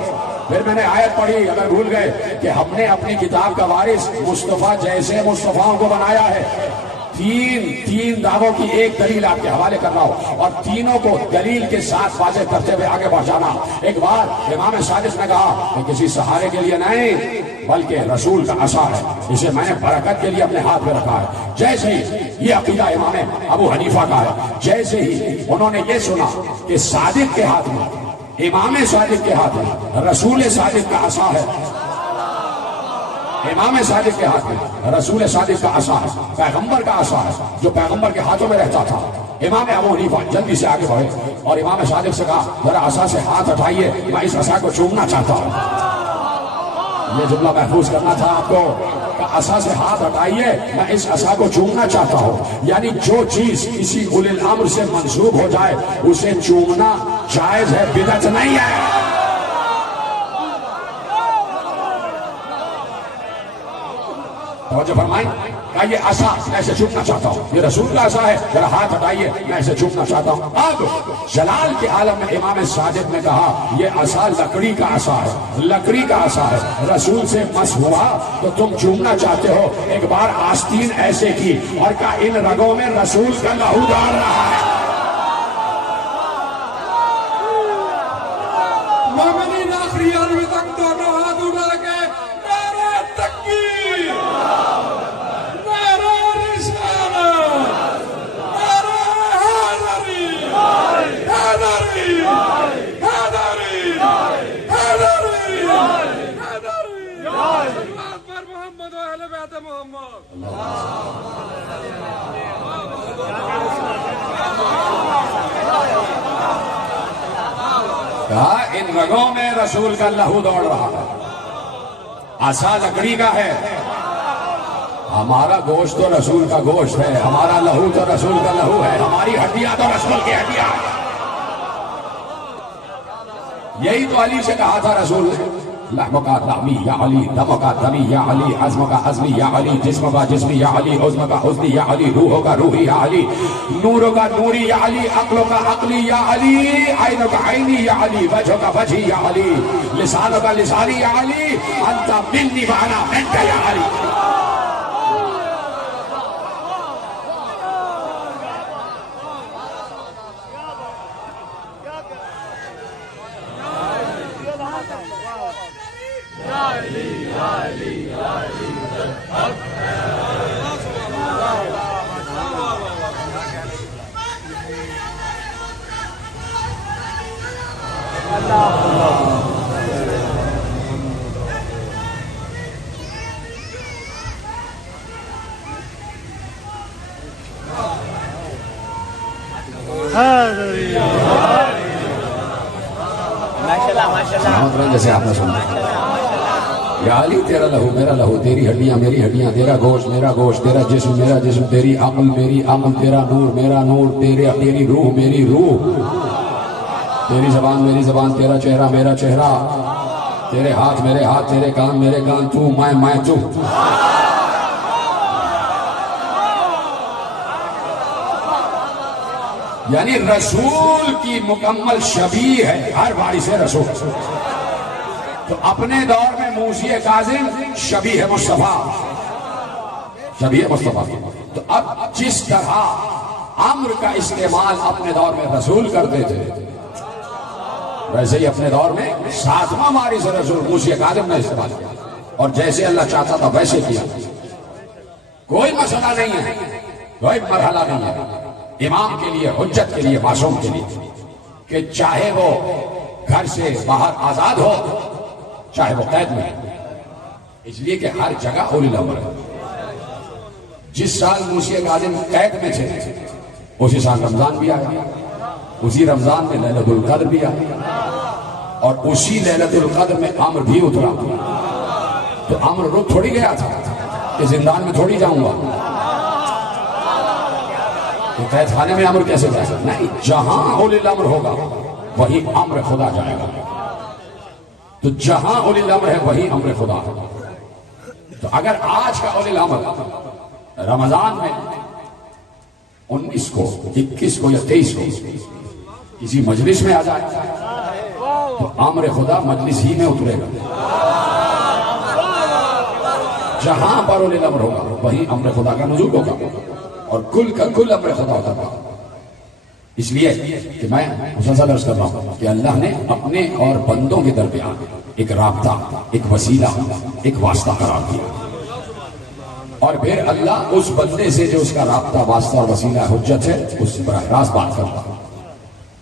پھر میں نے آیت پڑھی اگر بھول گئے کہ ہم نے اپنی کتاب کا وارث مصطفیٰ جیسے مصطفیٰ کو بنایا ہے. تین دعووں کی ایک دلیل آپ کے حوالے کر رہا ہوں اور تینوں کو دلیل کے ساتھ واضح کرتے ہوئے آگے بڑھانا. ایک بار امام صادق نے کہا کہ کسی سہارے کے لیے نہیں بلکہ رسول کا عصا ہے، اسے میں نے برکت کے لیے اپنے ہاتھ میں رکھا ہے. جیسے ہی یہ عقیدہ امام ابو حنیفہ کا ہے، جیسے ہی انہوں نے یہ سنا کہ صادق کے ہاتھ میں، امام صادق کے ہاتھ میں رسول صادق کا عصا ہے، امام صادق کے ہاتھ میں رسول صادق کا عصا ہے، پیغمبر کا عصا ہے جو پیغمبر کے ہاتھوں میں رہتا تھا. امام ابو حنیفہ جلدی سے آگے بڑھے اور امام صادق سے کہا ذرا عصا سے ہاتھ ہٹائیے، میں اس عصا کو چومنا چاہتا ہوں. یہ جملہ محفوظ کرنا تھا آپ کو کہ عصا سے ہاتھ ہٹائیے، میں اس عصا کو چومنا چاہتا ہوں. یعنی جو چیز کسی اولی الامر سے منسوب ہو جائے اسے چومنا جائز ہے، بدعت نہیں ہے. توجہ فرمائیں. کہا یہ عصا میں اسے چھوٹنا چاہتا ہوں، یہ رسول کا عصا ہے، ذرا ہاتھ ہٹائیے میں اسے چھوٹنا چاہتا ہوں۔ اب جلال کے عالم میں امام ساجد نے کہا یہ عصا لکڑی کا عصا ہے، لکڑی کا عصا ہے، رسول سے مس ہوا تو تم چومنا چاہتے ہو۔ ایک بار آستین ایسے کی اور کہا ان رگوں میں رسول کا لہو ڈال رہا ہے۔ مومنین آخری عالمی تک دونوں ہاتھ اٹھا کے نعرہ تکبیر، نعرہ رسالت، نعرہ حیدری، حیدری، حیدری، حیدری، حیدری، صلوات پر محمد و اہل بیت محمد۔ کہا ان رگوں میں رسول کا لہو دوڑ رہا ہے، عصا لکڑی کا ہے، ہمارا گوشت تو رسول کا گوشت ہے، ہمارا لہو تو رسول کا لہو ہے، ہماری ہڈیاں تو رسول کی ہڈیاں ہیں۔ یہی تو علی سے کہا تھا رسول نے، لحم کا لحمی یا علی، دم کا دمی یا علی، عزم کا عزمی یا علی، جسم کا جسمی یا علی، حزن کا حزنی یا علی، روح کا روحی یا علی، نور کا نوری یا علی، عقل کا عقلی یا علی، عین کا عینی یا علی، وجہ کا وجہی یا علی، لسان کا لسانی یا علی، انت منی وانا منک یا علی۔ جیسے آپ نے سنا یا علی تیرا لہو میرا لہو، تیری ہڈیاں میری ہڈیاں، تیرا گوشت میرا گوشت، تیرا جسم میرا جسم، تیری عقل میری عقل، تیرا نور میرا نور، تیری روح میری روح، تیری زبان میری زبان، تیرا چہرہ میرا چہرہ، تیرے ہاتھ میرے ہاتھ، تیرے کان میرے کان، تو میں تو۔ یعنی رسول کی مکمل شبیہ ہے ہر باری سے رسول۔ تو اپنے دور میں موسی کاظم شبیہ مصطفیٰ، شبیہ مصطفیٰ۔ تو اب جس طرح امر کا استعمال اپنے دور میں رسول کرتے تھے، ویسے ہی اپنے دور میں ساتواں وارث رسول موسی کاظم نے استعمال کیا، اور جیسے اللہ چاہتا تھا ویسے کیا۔ کوئی مسئلہ نہیں ہے، کوئی مرحلہ نہیں ہے امام کے لیے، حجت کے لیے، معصوم کے لیے، کہ چاہے وہ گھر سے باہر آزاد ہو، چاہے وہ قید میں، اس لیے کہ ہر جگہ اولی الامر ہے۔ جس سال موسی کاظم قید میں تھے اسی سال رمضان بھی آیا، اسی رمضان میں لیلۃ القدر بھی آیا، اور اسی لیلۃ القدر میں امر بھی اترا۔ تو امر رک تھوڑی گیا تھا کہ زندان میں تھوڑی جاؤں گا، تو قید خانے میں امر کیسے جائے گا؟ نہیں، جہاں اولی الامر ہوگا وہی امر خدا جائے گا۔ تو جہاں اولی الامر ہے وہی امر خدا ہے۔ تو اگر آج کا اولی الامر رمضان میں 19 کو 21 کو یا 23 کو کسی مجلس میں آ جائے تو امر خدا مجلس ہی میں اترے گا۔ جہاں پر اولی الامر ہوگا وہی امر خدا کا نزول ہوگا، اور کل کا کل امر خدا ہوتا۔ اس لیے کہ میں مسلسل عرض کر رہا ہوں کہ اللہ نے اپنے اور بندوں کے درمیان ایک رابطہ، ایک وسیلہ، ایک واسطہ قرار دیا، اور پھر اللہ اس بندے سے جو اس کا رابطہ، واسطہ اور وسیلہ حجت ہے، اس سے براہ راست بات کرتا ہے،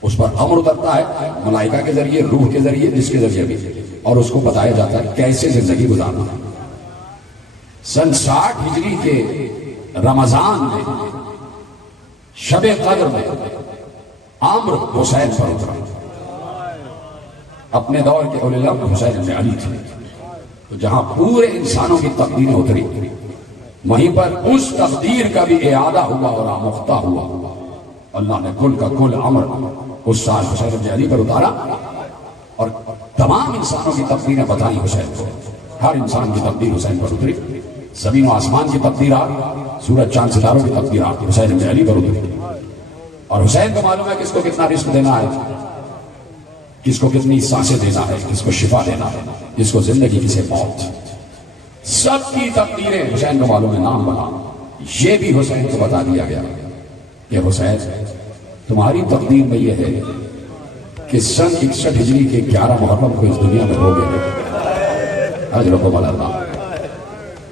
اس پر امر اترتا ہے ملائکہ کے ذریعے، روح کے ذریعے، جس کے ذریعے بھی، اور اس کو بتایا جاتا ہے کیسے زندگی گزارنا ہے۔ سن 60 ہجری کے رمضان میں شب قدر میں عمر حسین پر اترا۔ اپنے دور کے اولی الامر حسین بن علی تھے، تو جہاں پورے انسانوں کی تقدیریں اتری، وہیں پر اس تقدیر کا بھی اعادہ ہوا اور آموختہ ہوا۔ اللہ نے کل کا کل امر اس سال حسین بن علی پر اتارا، اور تمام انسانوں کی تقدیریں بتائی حسین کو، ہر انسان کی تقدیر حسین پر اتری۔ زمین و آسمان کی تقدیرات، سورج چاند ستاروں کی تقدیرات حسین ابن علی پر اتری، اور حسین کو معلوم ہے کس کو کتنا رزق دینا ہے، کس کو کتنی سانسیں دینا ہے، کس کو شفا دینا ہے، کس کو زندگی کسے موت، سب کی تقدیریں حسین کو معلوم ہے، نام بنا۔ یہ بھی حسین کو بتا دیا گیا کہ حسین تمہاری تقدیر میں یہ ہے کہ سن 61 ہجری کے 11 محرم کو اس دنیا میں ہو گئے اجرکم اللہ۔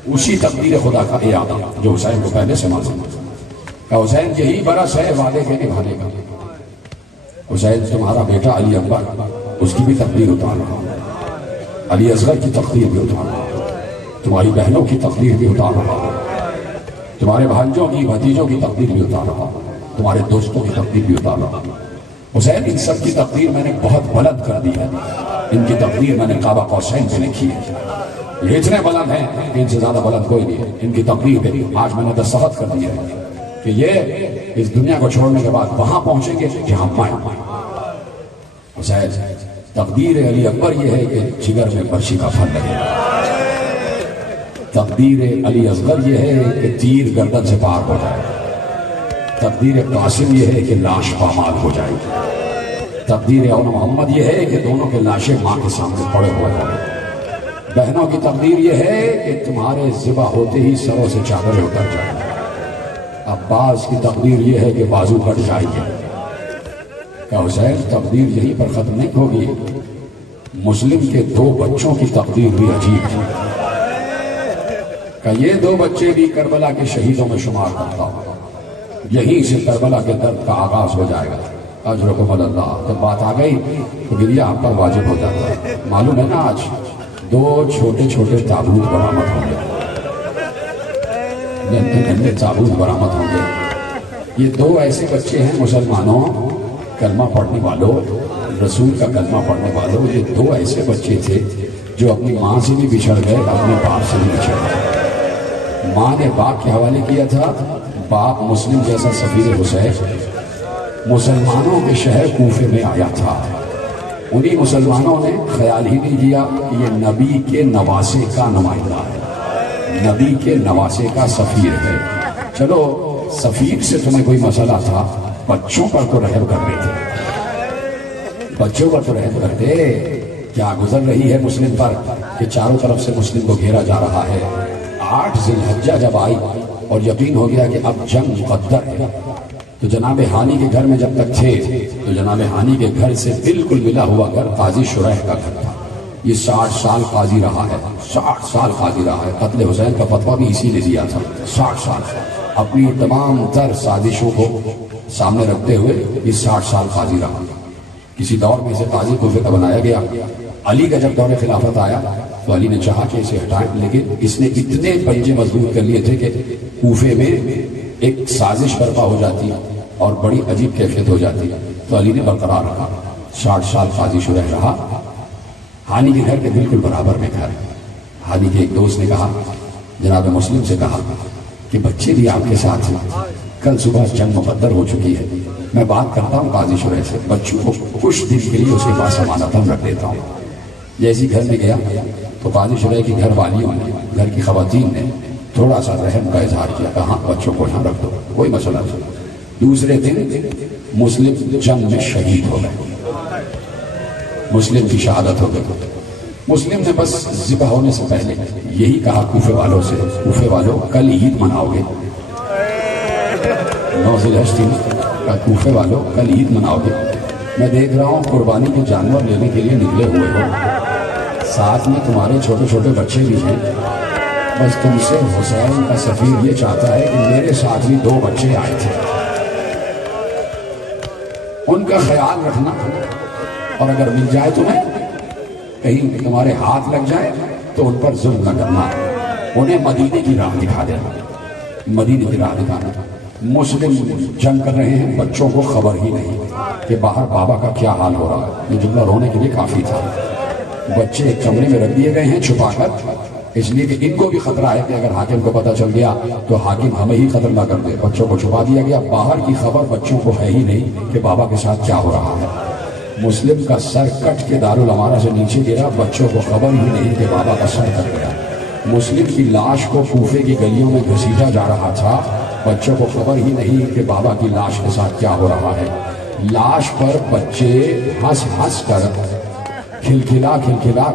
اسی تقدیر خدا کا اعادہ جو حسین کو پہلے سے معلوم کہ حسین یہی برس ہے وعدے کے نبھانے کا۔ حسین تمہارا بیٹا علی اکبر، اس کی بھی تقدیر اتار رہا ہوں، علی اصغر کی تقدیر بھی اتار رہا ہوں، تمہاری بہنوں کی تقدیر بھی اتار رہا ہوں، تمہارے بھانجوں کی بھتیجوں کی تقدیر بھی اتار رہا ہوں، تمہارے دوستوں کی تقدیر بھی اتار رہا ہوں۔ حسین ان سب کی تقدیر میں نے بہت بلند کر دی ہے، ان کی تقدیر میں نے قاب قوسین پہ لکھی ہے، یہ اتنے بلند ہیں کہ ان سے زیادہ بلند کوئی نہیں ہے۔ ان کی تقدیر پہ آج میں نے دستخط کر دی ہے کہ یہ اس دنیا کو چھوڑنے کے بعد وہاں پہنچیں گے جہاں میں۔ حسین تقدیر علی اکبر یہ ہے کہ جگر میں برشی کا پھل لگے، تقدیر علی اصغر یہ ہے کہ تیر گردن سے پار ہو جائے، تقدیر قاسم یہ ہے کہ لاش پامال ہو جائے گی، تقدیر اول محمد یہ ہے کہ دونوں کے لاشیں ماں کے سامنے پڑے ہوئے ہوں۔ بہنوں کی تقدیر یہ ہے کہ تمہارے ذبح ہوتے ہی سروں سے چادریں اتر جائیں۔ عباس کی تقدیر یہ ہے کہ بازو کٹ جائیں گے۔ کہ حسین تقدیر یہیں پر ختم نہیں ہوگی، مسلم کے 2 بچوں کی تقدیر بھی عجیب تھی کہ یہ 2 بچے بھی کربلا کے شہیدوں میں شمار کرتا ہوں، یہیں سے کربلا کے درد کا آغاز ہو جائے گا۔ اجرکم اللہ۔ جب بات آ گئی تو گریہ آپ پر واجب ہو جاتا ہے۔ معلوم ہے نا آج 2 چھوٹے چھوٹے تابوت برآمد ہوں گے، ننھے تابوت برآمد ہوں گے۔ یہ 2 ایسے بچے ہیں مسلمانوں، کلمہ پڑھنے والوں، رسول کا کلمہ پڑھنے والوں، یہ 2 ایسے بچے تھے جو اپنی ماں سے بھی بچھڑ گئے، اپنے باپ سے بھی بچھڑ گئے۔ ماں نے باپ کے حوالے کیا تھا، باپ مسلم جیسا سفیر حسین مسلمانوں کے شہر کوفے میں آیا تھا۔ انہی مسلمانوں نے خیال ہی نہیں کیا کہ یہ نبی کے نواسے کا نمائندہ ہے، نبی کے نواسے کا سفیر ہے۔ چلو سفیر سے تمہیں کوئی مسئلہ تھا، بچوں پر تو رحم کر رہے تھے، بچوں پر تو رحم کرتے۔ کیا گزر رہی ہے مسلم پر کہ چاروں طرف سے مسلم کو گھیرا جا رہا ہے۔ 8 ذی الحجہ جب آئی اور یقین ہو گیا کہ اب جنگ مقدر ہے، تو جناب ہانی کے گھر میں جب تک تھے تو جناب ہانی کے گھر سے بالکل ملا ہوا گھر قاضی شریح کا گھر تھا۔ یہ 60 سال قاضی رہا ہے، 60 سال قاضی رہا ہے۔ قتل حسین کا فتویٰ بھی اسی نے دیا تھا۔ 60 سال اپنی تمام تر سازشوں کو سامنے رکھتے ہوئے یہ 60 سال قاضی رہا۔ کسی دور میں اسے قاضی کوفے کا بنایا گیا۔ علی کا جب دور خلافت آیا تو علی نے چاہا کہ اسے ہٹائیں، لیکن اس نے اتنے پنجے مضبوط کر لیے تھے کہ کوفے میں ایک سازش برپا ہو جاتی اور بڑی عجیب کیفیت ہو جاتی، تو علی نے برقرار رکھا۔ 60 سال قاضی شریح رہا۔ ہانی کے گھر کے بالکل برابر میں گھر۔ ہانی کے ایک دوست نے کہا، جناب مسلم سے کہا کہ بچے بھی آپ کے ساتھ ہیں، کل صبح جنگ مقدر ہو چکی ہے، میں بات کرتا ہوں قاضی شریح سے، بچوں کو کچھ دن کے لیے اس کے پاس امانتاً رکھ دیتا ہوں۔ جیسی گھر میں گیا تو قاضی شریح کی گھر والیوں نے، گھر کی خواتین نے تھوڑا سا رحم کا اظہار کیا، کہا بچوں کو یہاں رکھ دو، کوئی مسئلہ نہیں۔ دوسرے دن مسلم جنگ میں شہید ہو گئے، مسلم کی شہادت ہو گئی۔ مسلم نے بس ذبح ہونے سے پہلے یہی کہا کوفے والوں سے، کوفے والوں کل عید مناؤ گے، 9 ذی الحجہ کا کوفے والوں کل عید مناؤ گے۔ میں دیکھ رہا ہوں قربانی کے جانور لینے کے لیے نکلے ہوئے ہو، ساتھ میں تمہارے چھوٹے چھوٹے بچے بھی ہیں، بس تم سے حسین کا سفیر یہ چاہتا ہے کہ میرے ساتھ بھی 2 بچے آئے تھے، ان کا خیال رکھنا، اور اگر مل جائے تمہیں کہیں تمہارے ہاتھ لگ جائے تو ان پر ظلم نہ کرنا، انہیں مدینے کی راہ دکھا دینا، مدینے کی راہ دکھانا۔ مسلم جنگ کر رہے ہیں، بچوں کو خبر ہی نہیں کہ باہر بابا کا کیا حال ہو رہا ہے۔ یہ جملہ رونے کے لیے کافی تھا۔ بچے ایک کمرے میں رکھ دیے گئے ہیں چھپا کر، اس لیے کہ ان کو بھی خطرہ ہے کہ اگر حاکم کو پتہ چل گیا تو حاکم ہمیں ہی قتل نہ کر دے۔ بچوں کو چھپا دیا گیا، باہر کی خبر بچوں کو ہے ہی نہیں کہ بابا کے ساتھ کیا ہو رہا ہے۔ مسلم کا سر کٹ کے دارالامارہ سے نیچے گرا، بچوں کو خبر ہی نہیں کہ بابا کا سر کٹ گیا۔ مسلم کی لاش کو کوفے کی گلیوں میں گھسیٹا جا رہا تھا. بچوں کو خبر ہی نہیں کہ بابا کی لاش کے ساتھ کیا ہو رہا ہے. لاش پر بچے ہنس ہنس کر کھلکھلا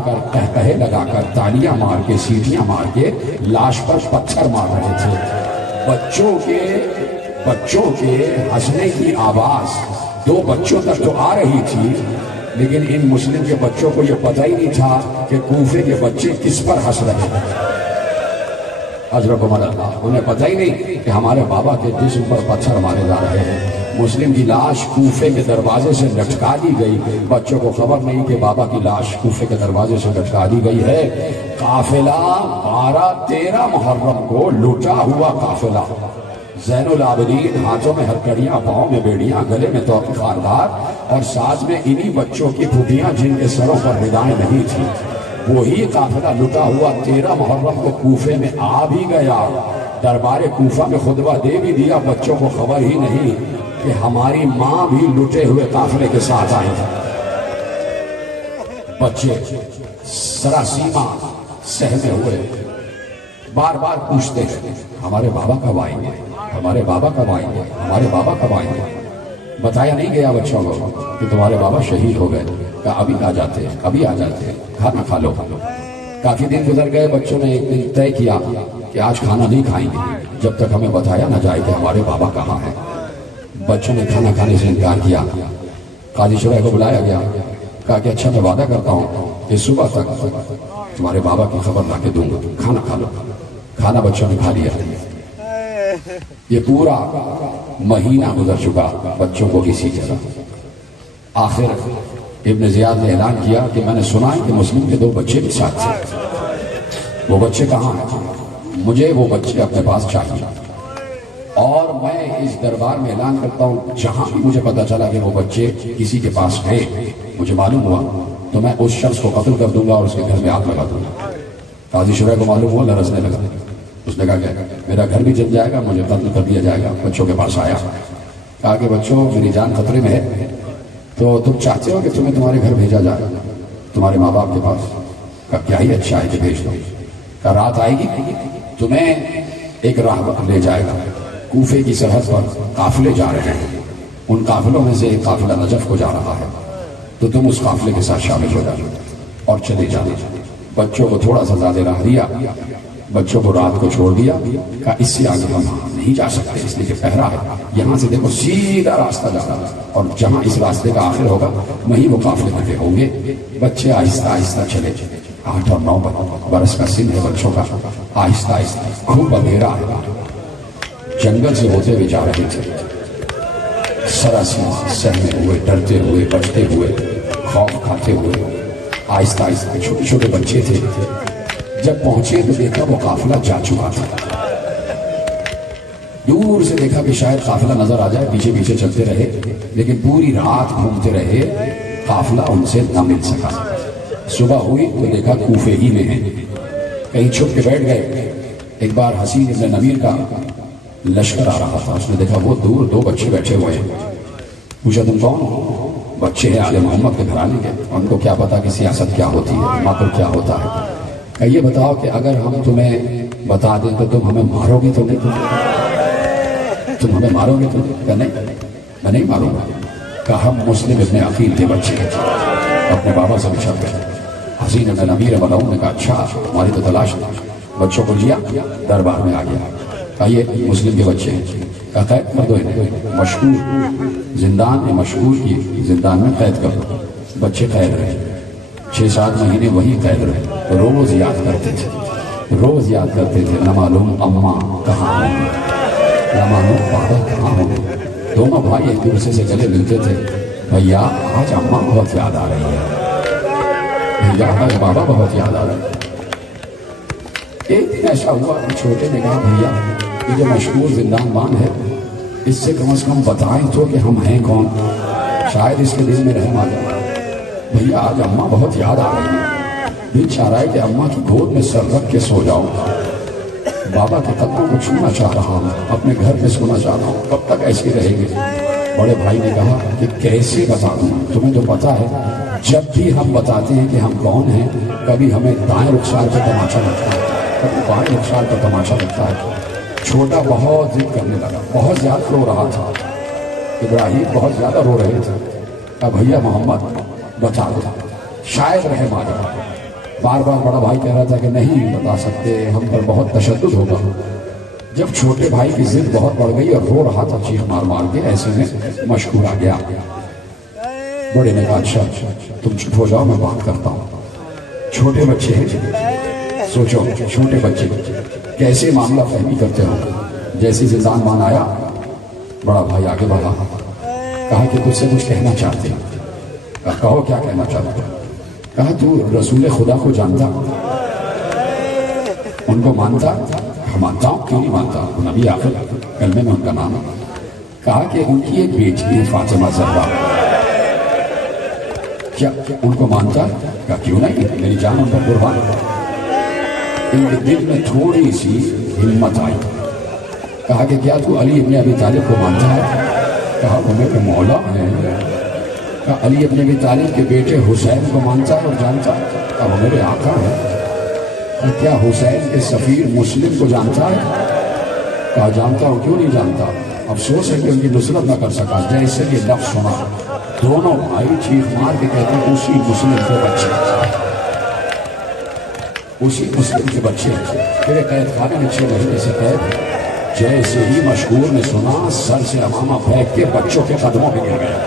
کر قہقہے لگا کر تالیاں مار کے سیٹیاں مار کے لاش پر پتھر مار رہے تھے. بچوں کے ہنسنے کی آواز 2 بچوں تک تو آ رہی تھی، لیکن ان مسلم کے بچوں کو یہ پتہ ہی نہیں تھا کہ کوفے کے بچے کس پر ہنس رہے ہیں. اجرکم اللہ، انہیں پتہ ہی نہیں کہ ہمارے بابا کے جسم پر پتھر مارے جا رہے ہیں. مسلم کی لاش کوفے کے دروازے سے لٹکا دی گئی. بچوں کو خبر نہیں کہ بابا کی لاش کوفے کے دروازے سے لٹکا دی گئی ہے. قافلہ 12-13 محرم کو لٹا ہوا قافلہ، زین العابدین ہاتھوں میں ہتھکڑیاں، پاؤں میں بیڑیاں، گلے میں توقی خاردار، اور ساتھ میں انہی بچوں کی پھوپھیاں جن کے سروں پر ردائیں نہیں تھی. وہی قافلہ لٹا ہوا 13 محرم کو کوفے میں آ بھی گیا. دربار کوفہ میں خطبہ دے بھی دیا. بچوں کو خبر ہی نہیں کہ ہماری ماں بھی لٹے ہوئے قافلے کے ساتھ آئی ہے. بچے سراسیمہ سہمے ہوئے بار بار پوچھتے ہیں ہمارے بابا کب آئیں گے، ہمارے بابا کب آئیں گے، ہمارے بابا کب آئیں گے. بتایا نہیں گیا بچوں کو کہ تمہارے بابا شہید ہو گئے. کہا ابھی آ جاتے ہیں، ابھی آ جاتے ہیں، کھانا کھا لو. کافی دن گزر گئے. بچوں نے ایک دن طے کیا کہ آج کھانا نہیں کھائیں گے جب تک ہمیں بتایا نہ جائے کہ ہمارے بابا کہاں ہیں. بچوں نے کھانا کھانے سے انکار کیا. قاضی شرح کو بلایا گیا. کہا کہ اچھا میں وعدہ کرتا ہوں کہ صبح تک تمہارے بابا کی خبر لا کے دوں گا، کھانا کھا لو. کھانا بچوں نے کھا لیا. یہ پورا مہینہ گزر چکا بچوں کو کسی طرح. آخر ابن زیاد نے اعلان کیا کہ میں نے سنا ہے کہ مسلم کے 2 بچے بھی ساتھ تھے. وہ بچے کہاں ہیں؟ مجھے وہ بچے اپنے پاس چاہیے. اور میں اس دربار میں اعلان کرتا ہوں جہاں بھی مجھے پتا چلا کہ وہ بچے کسی کے پاس گئے، مجھے معلوم ہوا تو میں اس شخص کو قتل کر دوں گا اور اس کے گھر میں آگ لگا دوں گا. قاضی شرح کو معلوم ہوا، لرزنے لگا. اس نے کہا کہ میرا گھر بھی جل جائے گا، مجھے قتل کر دیا جائے گا. بچوں کے پاس آیا. کہا کہ بچوں میری جان خطرے میں ہے، تو تم چاہتے ہو کہ تمہیں تمہارے گھر بھیجا جائے تمہارے ماں باپ کے پاس؟ کہا کیا ہی اچھا ہے کہ بھیج دو. کہا رات آئے گی تمہیں ایک راہ لے جائے گا. کوفے کی سرحد پر قافلے جا رہے ہیں، ان قافلوں میں سے ایک قافلہ نجف کو جا رہا ہے، تو تم اس قافلے کے ساتھ شامل ہو جاؤ اور چلے جانے. بچوں کو تھوڑا سا زیادہ راہ دیا. بچوں کو رات کو چھوڑ دیا. کہا اس سے آگے ہم نہیں جا سکتے اس لیے کہ پہرا ہے. یہاں سے دیکھو سیدھا راستہ جا رہا ہے اور جہاں اس راستے کا آخر ہوگا وہیں وہ قافلے کھڑے ہوں گے. بچے آہستہ آہستہ چلے. 8 اور 9 برس کا سن ہے بچوں کا. آہستہ آہستہ خوب اندھیرا ہے. جنگل سے ہوتے ہوئے جا رہے تھے. سراسیمہ سہمے ہوئے، ڈرتے ہوئے، بچتے ہوئے، خوف کھاتے ہوئے. آہستہ آہستہ چھوٹے چھوٹے بچے تھے. جب پہنچے تو دیکھا وہ قافلہ جا چکا تھا. دور سے دیکھا کہ شاید قافلہ نظر آ جائے، پیچھے پیچھے چلتے رہے، لیکن پوری رات گھومتے رہے، قافلہ ان سے نہ مل سکا. صبح ہوئی تو دیکھا کوفے ہی میں ہیں. کہیں چھپ کے بیٹھ گئے. ایک بار حسین ابن نمیر کا لشکر آ رہا تھا. اس نے دیکھا وہ دور 2 بچے بیٹھے ہوئے ہیں. پوچھا تم کون ہو؟ بچے ہیں آل محمد کے گھرانے کے، ان کو کیا پتا کہ سیاست کیا ہوتی ہے، ماحول کیا ہوتا ہے. کہ یہ بتاؤ کہ اگر ہم تمہیں بتا دیں تو تم ہمیں مارو گے تو نہیں؟ تم ہمیں مارو گے تو نہیں؟ کہ نہیں میں نہیں ماروں گا. کہ ہم مسلم ابن عقیل کے بچے ہیں، اپنے بابا سے بچھڑ گئے. حسین ابن نمیر ملعون نے کہا اچھا ہماری تو تلاش ہے. بچوں کو لیا دربار میں آ گیا. کہا یہ مسلم کے بچے ہیں. کہا قید کر دو انہیں، مشہور زندان میں، مشہور کی زندان میں قید کر دو. بچے قید رہے 6-7 مہینے وہی قید رہے. روز یاد کرتے تھے، روز یاد کرتے تھے نہ معلوم اماں کہاں ہوں گے، نہ معلوم بابا کہاں ہوں گے. دونوں بھائی ایک دوسرے سے گلے ملتے تھے. بھیا آج اماں بہت یاد آ رہی ہے، بھیا آج بابا بہت یاد آ رہے ہیں. ایک دن ایسا ہوا کہ چھوٹے نے کہا بھیا یہ جو مشہور زندان بان ہے اس سے کم از کم بتائیں تو کہ ہم ہیں کون، شاید اس کے دل میں رحم آ جائے. بھیا آج اماں بہت یاد آ رہی ہے، دل چاہ رہا ہے کہ اماں کی گود میں سر رکھ کے سو جاؤں. بابا کے قدموں کو چھونا چاہ رہا ہوں، اپنے گھر میں سونا چاہ رہا ہوں. کب تک ایسے رہیں گے؟ بڑے بھائی نے کہا کہ کیسے بتا دوں، تمہیں تو پتا ہے جب بھی ہم بتاتے ہیں کہ ہم کون ہیں کبھی ہمیں دائیں رخسار پہ تماچا لگتا ہے. کبھی 5 سال کا تماشا لگتا ہے. چھوٹا بہت ضد کرنے لگا, بہت زیادہ رو رہا تھا. ابراہیم بہت زیادہ رو رہے تھے. اب بھیا محمد بتا دو, شاید رہے مارا. بار بار بڑا بھائی کہہ رہا تھا کہ نہیں بتا سکتے, ہم پر بہت تشدد ہوگا. جب چھوٹے بھائی کی ضد بہت بڑھ گئی اور رو رہا تھا چیخ مار مار کے, ایسے میں مشکور آ گیا. بڑے نے کہا اچھا تم چپ ہو جاؤ, میں بات کرتا ہوں. چھوٹے بچے ہیں, سوچو چھوٹے بچے کیسے معاملہ فہمی کرتے ہو. جیسے زندان مان آیا, بڑا بھائی آگے بڑھا, کہا کہ تجھ سے کچھ کہنا چاہتے ہیں. کہا کہو کیا کہنا چاہتے ہیں. کہا تو رسول خدا کو جانتا, ان کو مانتا. مانتا ہوں, کیوں نہیں مانتا, نبی آخر کلمے میں ان کا نام ہے. کہا کہ ان کی ایک بیٹی ہے فاطمہ زہرا, کیا ان کو مانتا؟ کہا کیوں نہیں, میری جان ان پر قربان. ان کے دل میں تھوڑی سی ہمت آئی. کہا کہ کیا تو علی ابن ابی طالب کو مانتا ہے؟ کہا وہ میرے مولا ہے. کہا علی ابن ابی طالب کے بیٹے حسین کو مانتا ہے اور جانتا ہے؟ کہا وہ میرے آقا ہے. کیا حسین کے سفیر مسلم کو جانتا ہے؟ کہا جانتا ہوں, کیوں نہیں جانتا. افسوس ہے کہ ان کی نصرت نہ کر سکا. جیسے یہ لفظ سنا, دونوں بھائی چیخ مار کے کہتے ہیں اسی مسلم کے بچے, اسی مسلم کے بچے. پھر قید خانے میں 6 مہینے سے قید. جیسے ہی مشہور نے سنا, سر سے امامہ پھینک کے بچوں کے قدموں پہ گر گیا.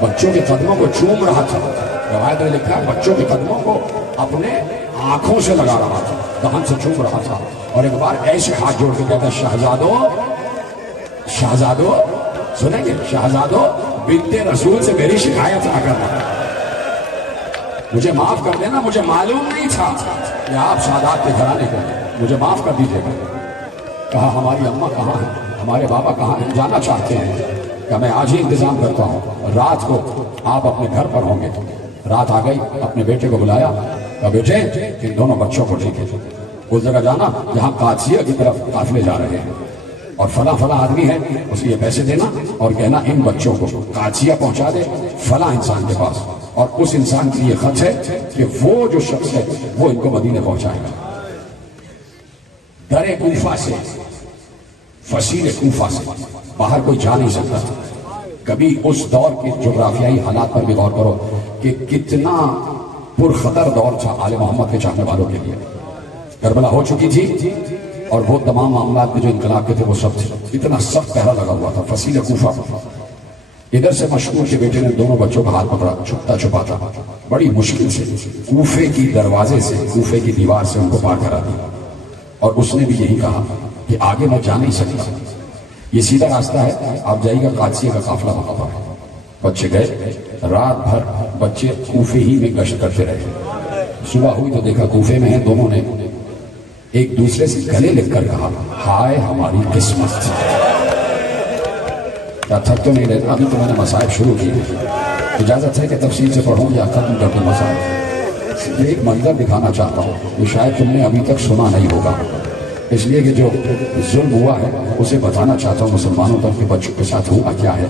بچوں کے قدموں کو چوم رہا تھا. روایت میں لکھا ہے بچوں کے قدموں کو اپنے آنکھوں سے لگا رہا تھا, دہن سے چوم رہا تھا. اور ایک بار ایسے ہاتھ جوڑ کے کہتا شہزادو, شہزادو سنیں گے, شہزادو بنت رسول سے میری شکایت نہ کرنا, مجھے معاف کر دینا, مجھے معلوم نہیں تھا کہ آپ سادات کے گھرانے کے, مجھے معاف کر دیجیے گا. کہا ہماری اماں کہاں ہیں, ہمارے بابا کہاں ہیں, جانا چاہتے ہیں. کہ میں آج ہی انتظام کرتا ہوں, رات کو آپ اپنے گھر پر ہوں گے. رات آ گئی, اپنے بیٹے کو بلایا. کہا بیٹے ان دونوں بچوں کو لے کے اس جگہ جانا جہاں قادسیہ کی طرف قافلے جا رہے ہیں, اور فلاں فلاں آدمی ہے, اسے یہ پیسے دینا اور کہنا ان بچوں کو قادسیہ پہنچا دے فلاں انسان کے پاس, اور اس انسان کے لیے خط ہے کہ وہ جو شخص ہے وہ ان کو مدینے پہنچائے گا. در کوفہ سے, فصیل کوفہ سے باہر کوئی جا نہیں سکتا تھا. کبھی اس دور کے جغرافیائی حالات پر بھی غور کرو کہ کتنا پرخطر دور تھا آل محمد کے چاہنے والوں کے لیے. کربلا ہو چکی تھی اور وہ تمام معاملات میں جو انقلاب کے تھے وہ سب تھے. اتنا سخت پہرا لگا ہوا تھا فصیل کوفہ. ادھر سے مشہور کے بیٹے نے دونوں بچوں کا ہاتھ پکڑا, چھپتا چھپاتا بڑی مشکل سے کوفے کی دروازے سے, کوفے کی دیوار سے ان کو پار کرا دیا. اور اس نے بھی یہی کہا کہ آگے میں جا نہیں سکتا, یہ سیدھا راستہ ہے, آپ جائیے گا قادسیہ کا قافلہ وہاں پر. بچے گئے, رات بھر بچے کوفے ہی میں گشت کرتے رہے. صبح ہوئی تو دیکھا کوفے میں ہیں. دونوں نے ایک دوسرے سے گلے لگ کر کہا ہائے ہماری قسمت. کیا تھک تو نہیں رہتا, ابھی تو میں نے مصائب شروع کیے, اجازت ہے کہ تفصیل سے پڑھوں یا ختم کر دوں مصائب. ایک منظر دکھانا چاہتا ہوں جو شاید تم نے ابھی تک سنا نہیں ہوگا, اس لیے کہ جو ظلم ہوا ہے اسے بتانا چاہتا ہوں مسلمانوں تک کہ بچوں کے ساتھ ہوا کیا ہے.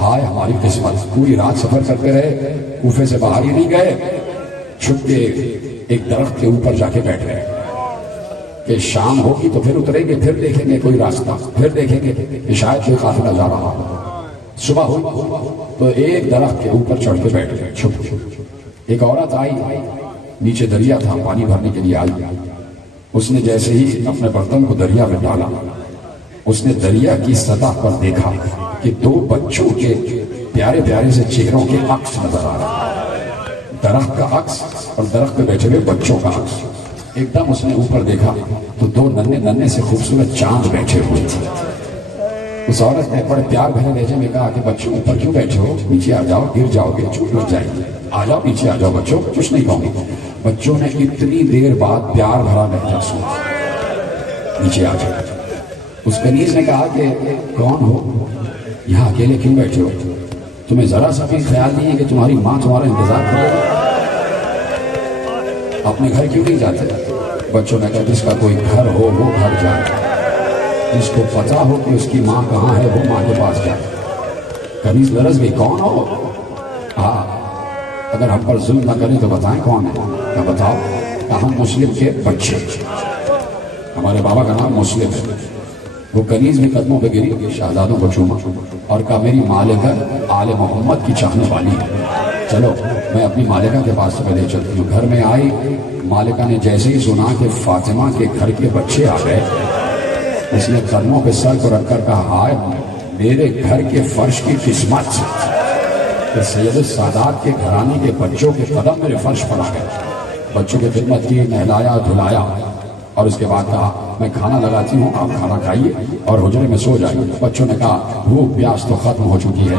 ہائے ہماری قسمت. پوری رات سفر کرتے رہے, کوفے سے باہر ہی نہیں گئے, چھپ کے ایک درخت کے اوپر جا کے بیٹھ گئے کہ شام ہوگی تو پھر اتریں گے, پھر دیکھیں گے کوئی راستہ, پھر دیکھیں گے کہ شاید کوئی قافلہ جا رہا ہو. صبح ہوئی تو ایک درخت کے اوپر چڑھ کے بیٹھ گئے چھپ. ایک عورت آئی, نیچے دریا تھا, پانی بھرنے کے لیے آئی. اس نے جیسے ہی اپنے برتن کو دریا میں ڈالا, اس نے دریا کی سطح پر دیکھا کہ 2 بچوں کے پیارے پیارے سے چہروں کے عکس نظر آ رہا, درخت کا عکس اور درخت پہ بیٹھے ہوئے بچوں کا عکس. ایک دم اس نے اوپر دیکھا تو 2 ننھے ننھے سے خوبصورت چاند بیٹھے ہوئے تھے. اس عورت نے بڑے پیار بھرے لہجے میں کہا کہ بچوں اوپر کیوں بیٹھے ہو, نیچے آ جاؤ, گر جاؤ گے, چوٹ لگ جائے گی, آ جاؤ نیچے آ جاؤ بچوں, کچھ نہیں کہوں گی. بچوں نے اتنی دیر بعد پیار بھرا لہجہ سنا, نیچے آ جاؤ. اس کنیز نے کہا کہ کون ہو, یہاں اکیلے کیوں بیٹھے ہو, تمہیں ذرا سا بھی خیال نہیں ہے کہ تمہاری ماں تمہارا انتظار کر رہی ہے, اپنے گھر کیوں نہیں جاتے. بچوں نے کہا جس کا کوئی گھر ہو وہ گھر جائے, جس کو پتا ہو کہ اس کی ماں کہاں ہے وہ ماں کے پاس جائے. کنیز لرز گئی, کون ہو, ہاں اگر ہم پر ظلم نہ کریں تو بتائیں کون ہے. کیا بتاؤ. کہ ہم مسلم کے بچے، ہمارے بابا کا نام مسلم ہے۔ وہ کنیز بھی قدموں پہ گری، شہزادوں کو چوما اور کہا میری مالکہ آل محمد کی چاہنے والی ہے، چلو میں اپنی مالکہ کے پاس سے لے چلتی ہوں۔ گھر میں آئی، مالکہ نے جیسے ہی سنا کہ فاطمہ کے گھر کے بچے آ گئے، اس نے قدموں پہ سر کو رکھ کر کہا ہائے میرے گھر کے فرش کی قسمت کہ سید السادات کے گھرانے کے بچوں کے قدم میرے فرش پر آ گئے۔ بچوں کی خدمت کی، نہلایا دھلایا اور اس کے بعد کہا میں کھانا لگاتی ہوں، آپ کھانا کھائیے اور حجرے میں سو جائیے۔ بچوں نے کہا بھوک پیاس تو ختم ہو چکی ہے،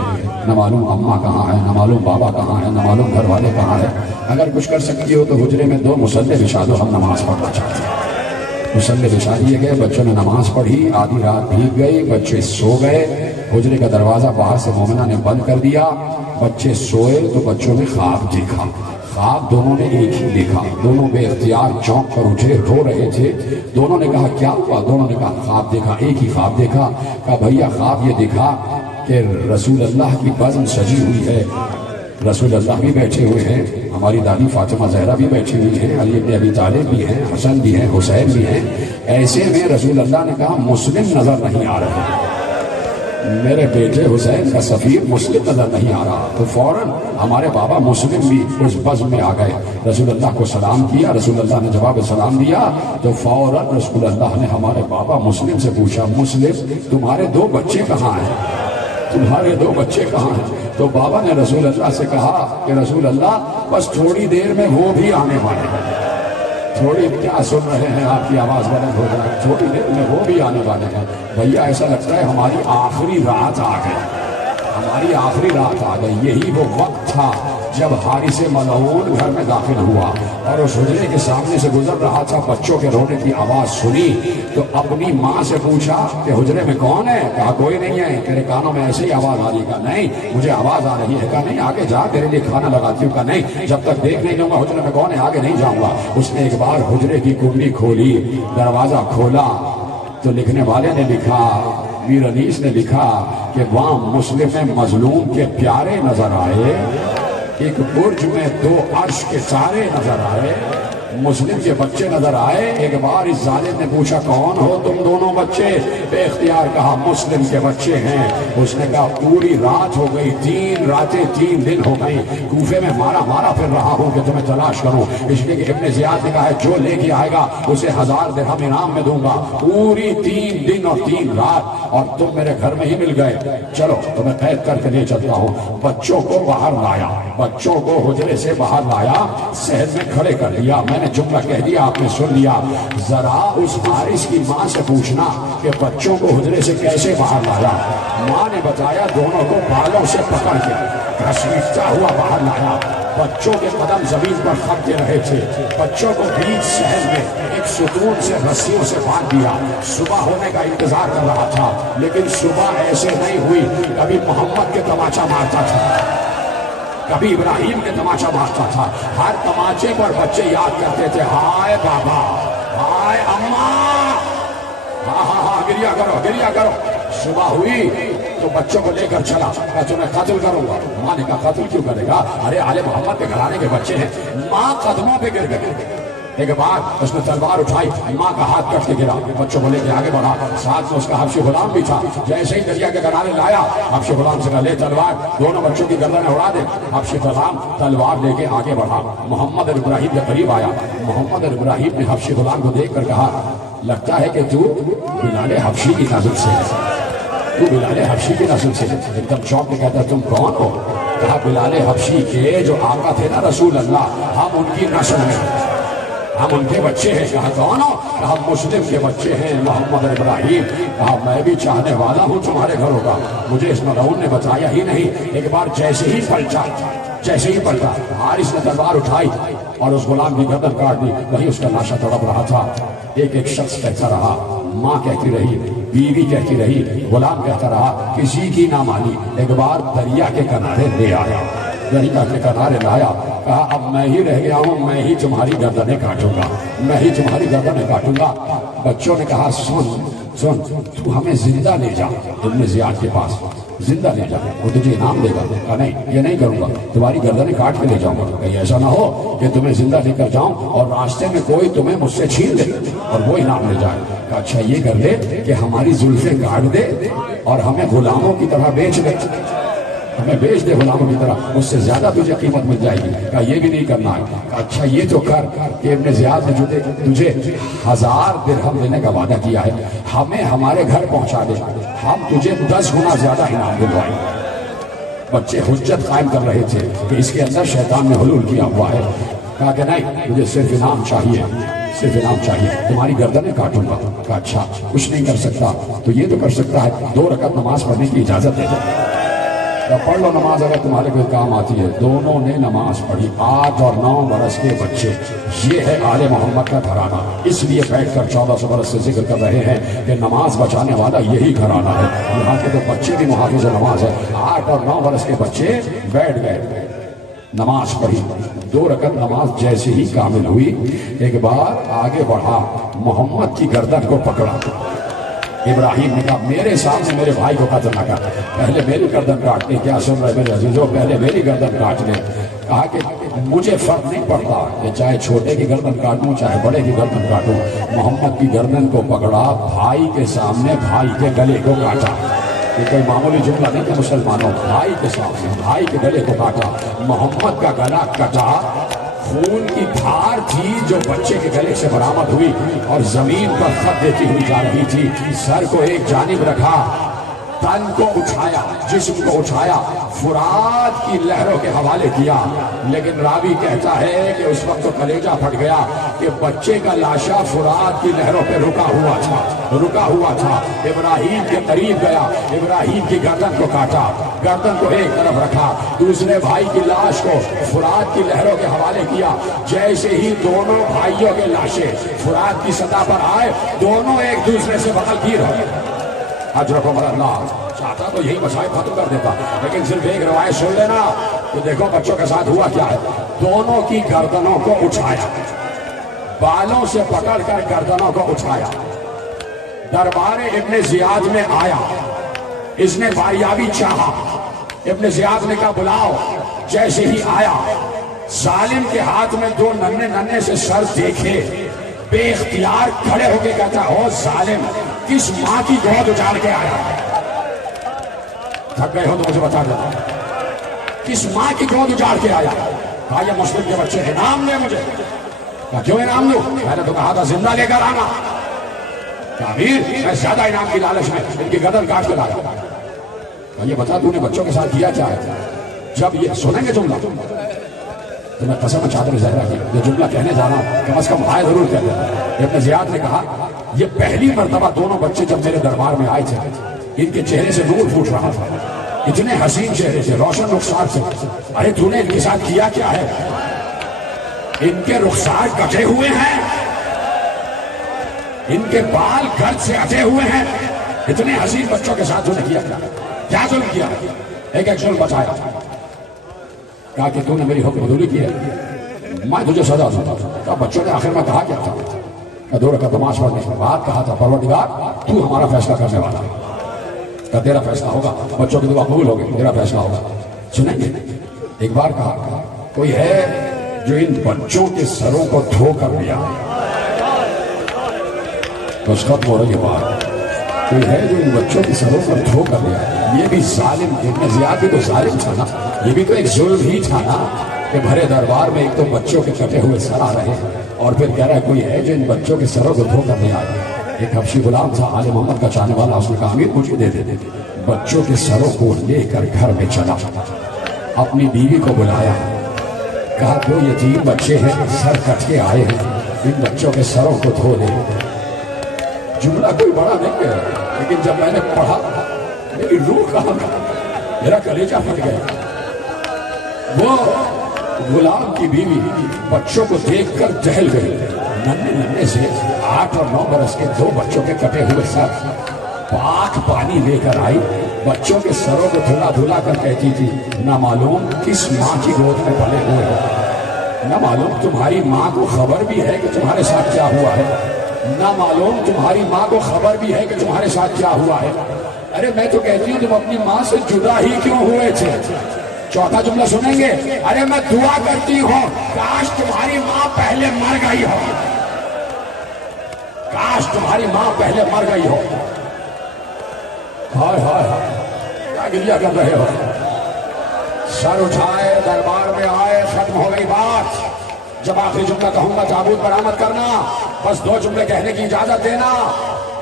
نہ معلوم اماں کہاں ہے، نہ معلوم بابا کہاں ہے، نہ معلوم گھر والے کہاں ہیں، اگر کچھ کر سکتی ہو تو حجرے میں 2 مصلے بچھا دو، ہم نماز پڑھنا چاہتے ہیں۔ مصلے بچھا دیے گئے، بچوں نے نماز پڑھی، آدھی رات بھیگ گئی، بچے سو گئے، حجرے کا دروازہ باہر سے مومنہ نے بند کر دیا۔ بچے سوئے تو بچوں نے خواب دیکھا، خواب دونوں نے ایک ہی دیکھا، دونوں بے اختیار چونک کر اٹھے، رو رہے تھے۔ دونوں نے کہا کیا ہوا؟ دونوں نے کہا خواب دیکھا، ایک ہی خواب دیکھا۔ کہا بھیا خواب یہ دیکھا کہ رسول اللہ کی بزم سجی ہوئی ہے، رسول اللہ بھی بیٹھے ہوئے ہیں، ہماری دادی فاطمہ زہرا بھی بیٹھی ہوئی ہیں، علی بن ابی طالب بھی ہیں، حسن بھی ہیں، حسین بھی ہیں۔ ایسے میں رسول اللہ نے کہا مسلم نظر نہیں آ رہے، میرے بیٹے حسین کا سفیر مسلم نظر نہیں آ رہا۔ تو فوراً ہمارے بابا مسلم بھی اس بزم میں آ گئے، رسول اللہ کو سلام کیا، رسول اللہ نے جواب سلام دیا تو فوراً رسول اللہ نے ہمارے بابا مسلم سے پوچھا مسلم تمہارے 2 بچے کہاں ہیں؟ تمہارے 2 بچے کہاں ہیں؟ تو بابا نے رسول اللہ سے کہا کہ رسول اللہ بس تھوڑی دیر میں وہ بھی آنے والے ہیں، تھوڑی کیا سن رہے ہیں آپ کی آواز بلند ہو جائے، تھوڑی دیر میں وہ بھی آنے والے ہیں۔ بھیا ایسا لگتا ہے ہماری آخری رات آ گئی، ہماری آخری رات آ گئی۔ یہی وہ وقت تھا جب حارث ملعون گھر میں داخل ہوا اور اس حجرے کے سامنے سے گزر رہا تھا، بچوں کے رونے کی آواز سنی تو اپنی ماں سے پوچھا کہ حجرے میں کون ہے؟ کہا کوئی نہیں ہے۔ تیرے کانوں میں ایسے ہی آواز آ رہی ہے؟ کہا نہیں مجھے آواز آ رہی ہے۔ کہا نہیں آگے جا، تیرے لیے کھانا لگاتی ہوں۔ کہا نہیں جب تک دیکھ نہیں لوں گا حجرے میں کون ہے آگے نہیں جاؤں گا۔ اس نے ایک بار حجرے کی کنڈی کھولی، دروازہ کھولا تو لکھنے والے نے لکھا، میر انیس نے لکھا کہ وہاں مسلم مظلوم کے پیارے نظر آئے، ایک برج میں 2 عرش کے سارے نظر آئے، مسلم کے بچے نظر آئے۔ ایک بار اس ظالم نے پوچھا کون ہو تم دونوں بچے؟ بے اختیار کہا مسلم کے بچے ہیں۔ اس نے کہا پوری رات ہو گئی، 3 راتیں 3 دن ہو گئی، کوفے میں مارا پھر رہا ہوں کہ تمہیں تلاش کروں، اس لیے کہ ابن زیاد نے کہا ہے جو لے کے آئے گا اسے 1000 درہم انعام میں دوں گا۔ پوری 3 دن اور 3 رات اور تم میرے گھر میں ہی مل گئے، چلو تمہیں قید کر کے لے چلتا ہوں۔ بچوں کو باہر لایا، بچوں کو حجرے سے باہر لایا، صحن میں کھڑے کر دیا۔ میں نے جملہ کہہ دیا، آپ نے سن لیا۔ ذرا اس حارث کی ماں سے پوچھنا کہ بچوں کو حجرے سے کیسے باہر لایا۔ ماں نے بتایا دونوں کو بالوں سے پکڑ کے گھسیٹتا ہوا باہر لایا۔ بچوں کے قدم زمین پر کھپتے رہے تھے، بچوں کو بیچ صحن میں ایک ستون سے رسیوں سے باندھ دیا۔ صبح ہونے کا انتظار کر رہا تھا لیکن صبح ایسے نہیں ہوئی، کبھی محمد کے تماچا مارتا تھا، کبھی ابراہیم کے تماچا مارتا تھا۔ ہر تماچے پر بچے یاد کرتے تھے ہائے بابا، ہائے اماں، ہاں گریا کرو گریا کرو۔ صبح ہوئی تو بچوں کو لے کر چلا، کہا تمہیں قتل کروں گا۔ ماں نے کہا قتل کیوں کرے گا؟ ارے آل محمد کے گھرانے کے بچے ہیں۔ ماں قدموں پہ گر گئے۔ ایک بار اس نے تلوار اٹھائی، ماں کا ہاتھ کٹ کے گرا، بچوں کو لے کے آگے بڑھا، ساتھ میں اس کا حبشی غلام بھی تھا۔ جیسے ہی دریا کے کنارے لایا، حبشی غلام سے کہا لے تلوار، دونوں بچوں کی گردنیں اڑا دے۔ حبشی غلام تلوار لے کے آگے بڑھا، محمد ابراہیم کے قریب آیا۔ محمد ابراہیم نے حبشی غلام کو دیکھ کر کہا لگتا ہے کہ تو بلال حبشی کی نسل سے ہے، تو بلال حبشی کی نسل سے۔ ایک دم چونک کے کہتا تم کون ہو؟ کہا بلال حبشی کے جو آقا تھے نا رسول اللہ، ہم ان کی نسل میں، ہم ان کے بچے ہیں۔ کہا کون ہو؟ کہا مسلم کے بچے ہیں، محمد ابراہیم۔ کہا میں بھی چاہنے والا ہوں تمہارے گھروں کا، مجھے اس ملعون نے بتایا ہی نہیں۔ ایک بار جیسے ہی پلٹا حارث نے تلوار اٹھائی اور اس غلام کی گردن کاٹ دی۔ وہی اس کا لاشا تڑپ رہا تھا۔ ایک شخص کہتا رہا، ماں کہتی رہی، بیوی کہتی رہی، غلام کہتا رہا، کسی کی نہ مانی۔ ایک بار دریا کے کنارے لے آیا، دریا کے کنارے لایا، کہا اب میں ہی رہ گیا ہوں، میں ہی تمہاری گردنیں کاٹوں گا، میں ہی تمہاری گردنیں کاٹوں گا۔ بچوں نے کہا سن تو ہمیں زندہ لے جا ابن زیاد کے پاس۔ زندہ لے جا وہ تجھے انعام دے گا. کہا نہیں یہ نہیں کروں گا, تمہاری گردنیں کاٹ کے لے جاؤں گا. کہیں ایسا نہ ہو کہ تمہیں زندہ لے کر جاؤں اور راستے میں کوئی تمہیں مجھ سے چھین لے اور وہ انعام لے جائے. کہا اچھا یہ کر دے کہ ہماری زلفیں کاٹ دے اور ہمیں غلاموں کی طرح بیچ دے, ہمیں بیچ دے غلاموں کی طرح, اس سے زیادہ تجھے قیمت مل جائے گی. کہا یہ بھی نہیں کرنا ہے. کہا اچھا یہ تو کر کہ ابن زیاد نے تجھے 1000 درہم دینے کا وعدہ کیا ہے, ہمیں ہمارے گھر پہنچا دے, ہم تجھے 10 گنا زیادہ انعام دلوائیں. بچے حجت قائم کر رہے تھے کہ اس کے اندر شیطان نے حلول کیا ہوا ہے. کہا کہ نہیں مجھے صرف انعام چاہیے, صرف انعام چاہیے, تمہاری گردنیں کاٹوں گا. کہا اچھا کچھ نہیں کر سکتا تو یہ تو کر سکتا ہے 2 رکعت نماز پڑھنے کی اجازت دے دے. پڑھ لو نماز اگر تمہارے کوئی کام آتی ہے. دونوں نے نماز پڑھی. 8 اور 9 برس کے بچے. یہ ہے آل محمد کا گھرانہ. اس لیے بیٹھ کر 1400 برس سے ذکر کر رہے ہیں کہ نماز بچانے والا یہی گھرانہ ہے. یہاں کے تو بچے بھی محافظ نماز ہے. 8 اور 9 برس کے بچے بیٹھ گئے, نماز پڑھی. 2 رکعت نماز جیسے ہی کامل ہوئی, ایک بار آگے بڑھا, محمد کی گردن کو پکڑا. ابراہیم نے کہا میرے سامنے میرے بھائی کو قتل نہ کر, پہلے میری گردن کاٹ لے. کیا سن رہے میرے عزیزو, پہلے میری گردن کاٹ لے. کہا کہ مجھے فرق نہیں پڑتا کہ چاہے چھوٹے کی گردن کاٹوں چاہے بڑے کی گردن کاٹوں. محمد کی گردن کو پکڑا, بھائی کے سامنے بھائی کے گلے کو کاٹا. یہ کوئی معمولی جملہ نہیں کہ مسلمانوں, بھائی کے سامنے بھائی کے گلے کو کاٹا. محمد کا گلا کٹا, خون کی دھار تھی جو بچے کے گلے سے برآمد ہوئی اور زمین پر خط دیتی ہوئی جا رہی تھی. سر کو ایک جانب رکھا, تن کو اٹھایا, جسم کو اٹھایا, فرات کی لہروں کے حوالے کیا. لیکن راوی کہتا ہے کہ اس وقت تو کلیجہ پھٹ گیا کہ بچے کا لاشا فرات کی لہروں پہ رکا ہوا تھا. ابراہیم کے قریب گیا, ابراہیم کی گردن کو کاٹا, گردن کو ایک طرف رکھا, دوسرے بھائی کی لاش کو فرات کی لہروں کے حوالے کیا. جیسے ہی دونوں بھائیوں کے لاشیں فرات کی سطح پر آئے, دونوں ایک دوسرے سے بغل گیر ہوئے. اجرکم اللہ, چاہتا تو یہی مسائل ختم کر دیتا, لیکن صرف ایک روایت سن لینا تو دیکھو بچوں کے ساتھ ہوا کیا ہے. دونوں کی گردنوں کو اٹھایا, بالوں سے پکڑ کر گردنوں کو اٹھایا, دربار ابن زیاد میں آیا. اس نے باریابی چاہا, ابن زیاد نے کہا بلاؤ. جیسے ہی آیا, ظالم کے ہاتھ میں 2 ننھے سے سر دیکھے, بے اختیار کھڑے ہو کے کہتا او ظالم, کس ماں کی گود اجاڑ کے آیا ہے؟ تھک گئے ہو تو مجھے بتا دیتا, کس ماں کی گود اجاڑ کے آیا؟ کہا یہ مسلم کے بچے, انعام دے مجھے. کہا کیوں انعام دوں؟ میں نے تو کہا تھا زندہ لے کر آنا. کہا امیر میں زیادہ انعام کی لالچ میں ان کی گردن کاٹ کے لایا. کہا یہ بتا تو نے بچوں کے ساتھ کیا کیا ہے؟ جب یہ سنیں گے جملہ تو میں قسم چادر زہرا کی یہ جملہ کہنے جا رہا ہوں, کم از کم ہائے ضرور کہہ دیتا. ابن زیاد نے کہا یہ پہلی مرتبہ دونوں بچے جب میرے دربار میں آئے تھے, ان کے چہرے سے نور پھوٹ رہا تھا, اتنے حسین چہرے سے, روشن رخسار سے. ارے تو نے ان کے ساتھ کیا کیا ہے؟ ان کے رخسار کٹے ہوئے ہیں, ان کے بال گرد سے اٹے ہوئے ہیں. اتنے حسین بچوں کے ساتھ تو نے کیا ظلم کیا؟ ایک ظلم بچایا. کہا کہ تو نے میری حکم عدولی کی ہے, میں تجھے سزا دوں. کہا بچوں نے آخر میں کہا کیا تھا؟ کہ 2 رکعت نماز پڑھنے کے بعد کہا تھا پروردگار تو ہمارا فیصلہ کرنے والا ہے, کہ تیرا فیصلہ ہوگا, بچوں کی دعا قبول ہوگی, تیرا فیصلہ ہوگا. سنیں گے ایک بار کہا کوئی ہے جو ان بچوں کے سروں کو دھو کر لیا, بس ختم ہو رہی ہے بات. کوئی ہے جو ان بچوں کے سروں پر دھو کر لیا. یہ بھی ظالم, ابن زیاد بھی تو ظالم تھا نا, یہ بھی تو ایک ظلم ہی تھا نا کہ بھرے دربار میں ایک تو بچوں کے کٹے ہوئے سر آ رہے اور پھر کہہ رہا ہے کوئی ہے جو ان بچوں کے سروں کو دھو کر لیا. ایک حبشی غلام تھا آل محمد کا چاہنے والا, اس نے کہا امیر مجھے دے دے. بچوں کے سروں کو لے کر گھر میں چلا, اپنی بیوی کو بلایا, کہا 2 یتیم بچے ہیں, سر کٹ کے آئے ہیں, ان بچوں کے سروں کو دھو دے. جملہ کوئی بڑا نہیں ہے, لیکن جب میں نے پڑھا میری روح کہاں, میرا کلیجہ پھٹ گیا. وہ غلام کی بیوی بچوں کو دیکھ کر دہل گئی. ننھے سے 8 اور 9 برس کے 2 بچوں کے کٹے ہوئے سر, پاک پانی لے کر آئی, بچوں کے سروں کو دھلا دھلا کر کہتی تھی نہ معلوم کس ماں کی گود میں پلے ہوئے ہو, نہ معلوم تمہاری ماں کو خبر بھی ہے کہ تمہارے ساتھ کیا ہوا ہے, نہ معلوم تمہاری ماں کو خبر بھی ہے کہ تمہارے ساتھ کیا ہوا ہے. ارے میں تو کہتی ہوں تم اپنی ماں سے جدا ہی کیوں ہوئے تھے؟ چوتھا جملہ سنیں گے، ارے میں دعا کرتی ہوں کاش تمہاری ماں پہلے مر گئی ہو، کاش تمہاری ماں پہلے مر گئی ہو۔ ہائے ہائے ہائے، کیا گریہ کر رہے ہو؟ سر اٹھائے، دربار میں آئے، ختم ہو گئی بات۔ جب آخری جملہ کہوں گا تابوت برآمد کرنا، بس 2 جملے کہنے کی اجازت دینا۔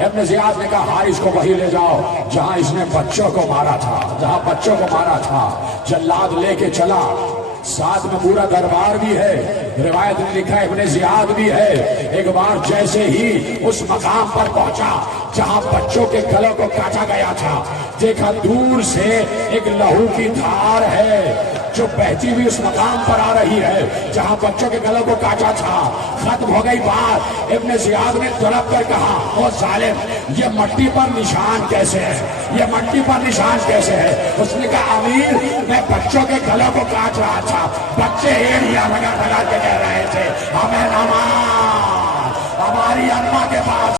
ابن زیاد نے کہا حارث کو وہیں لے جاؤ جہاں اس نے بچوں کو مارا تھا، جہاں بچوں کو مارا تھا۔ جلاد لے کے چلا، ساتھ میں پورا دربار بھی ہے، روایت نے لکھا ہے ابن زیاد بھی ہے۔ ایک بار جیسے ہی اس مقام پر پہنچا جہاں بچوں کے گلوں کو کاٹا گیا تھا، دیکھا دور سے ایک لہو کی دھار ہے جو بہتی ہوئی اس مقام پر آ رہی ہے جہاں بچوں کے گلوں کو کاٹا تھا۔ ختم ہو گئی بات۔ ابن زیاد نے تڑپ کر کہا او ظالم، یہ مٹی پر نشان کیسے ہے، یہ مٹی پر نشان کیسے ہے؟ اس نے کہا امیر، میں بچوں کے گلوں کو کاٹ رہا تھا، بچے ایڑیاں لگا لگا کے کہہ رہے تھے ہمیں نہ مار، ہماری اماں کے پاس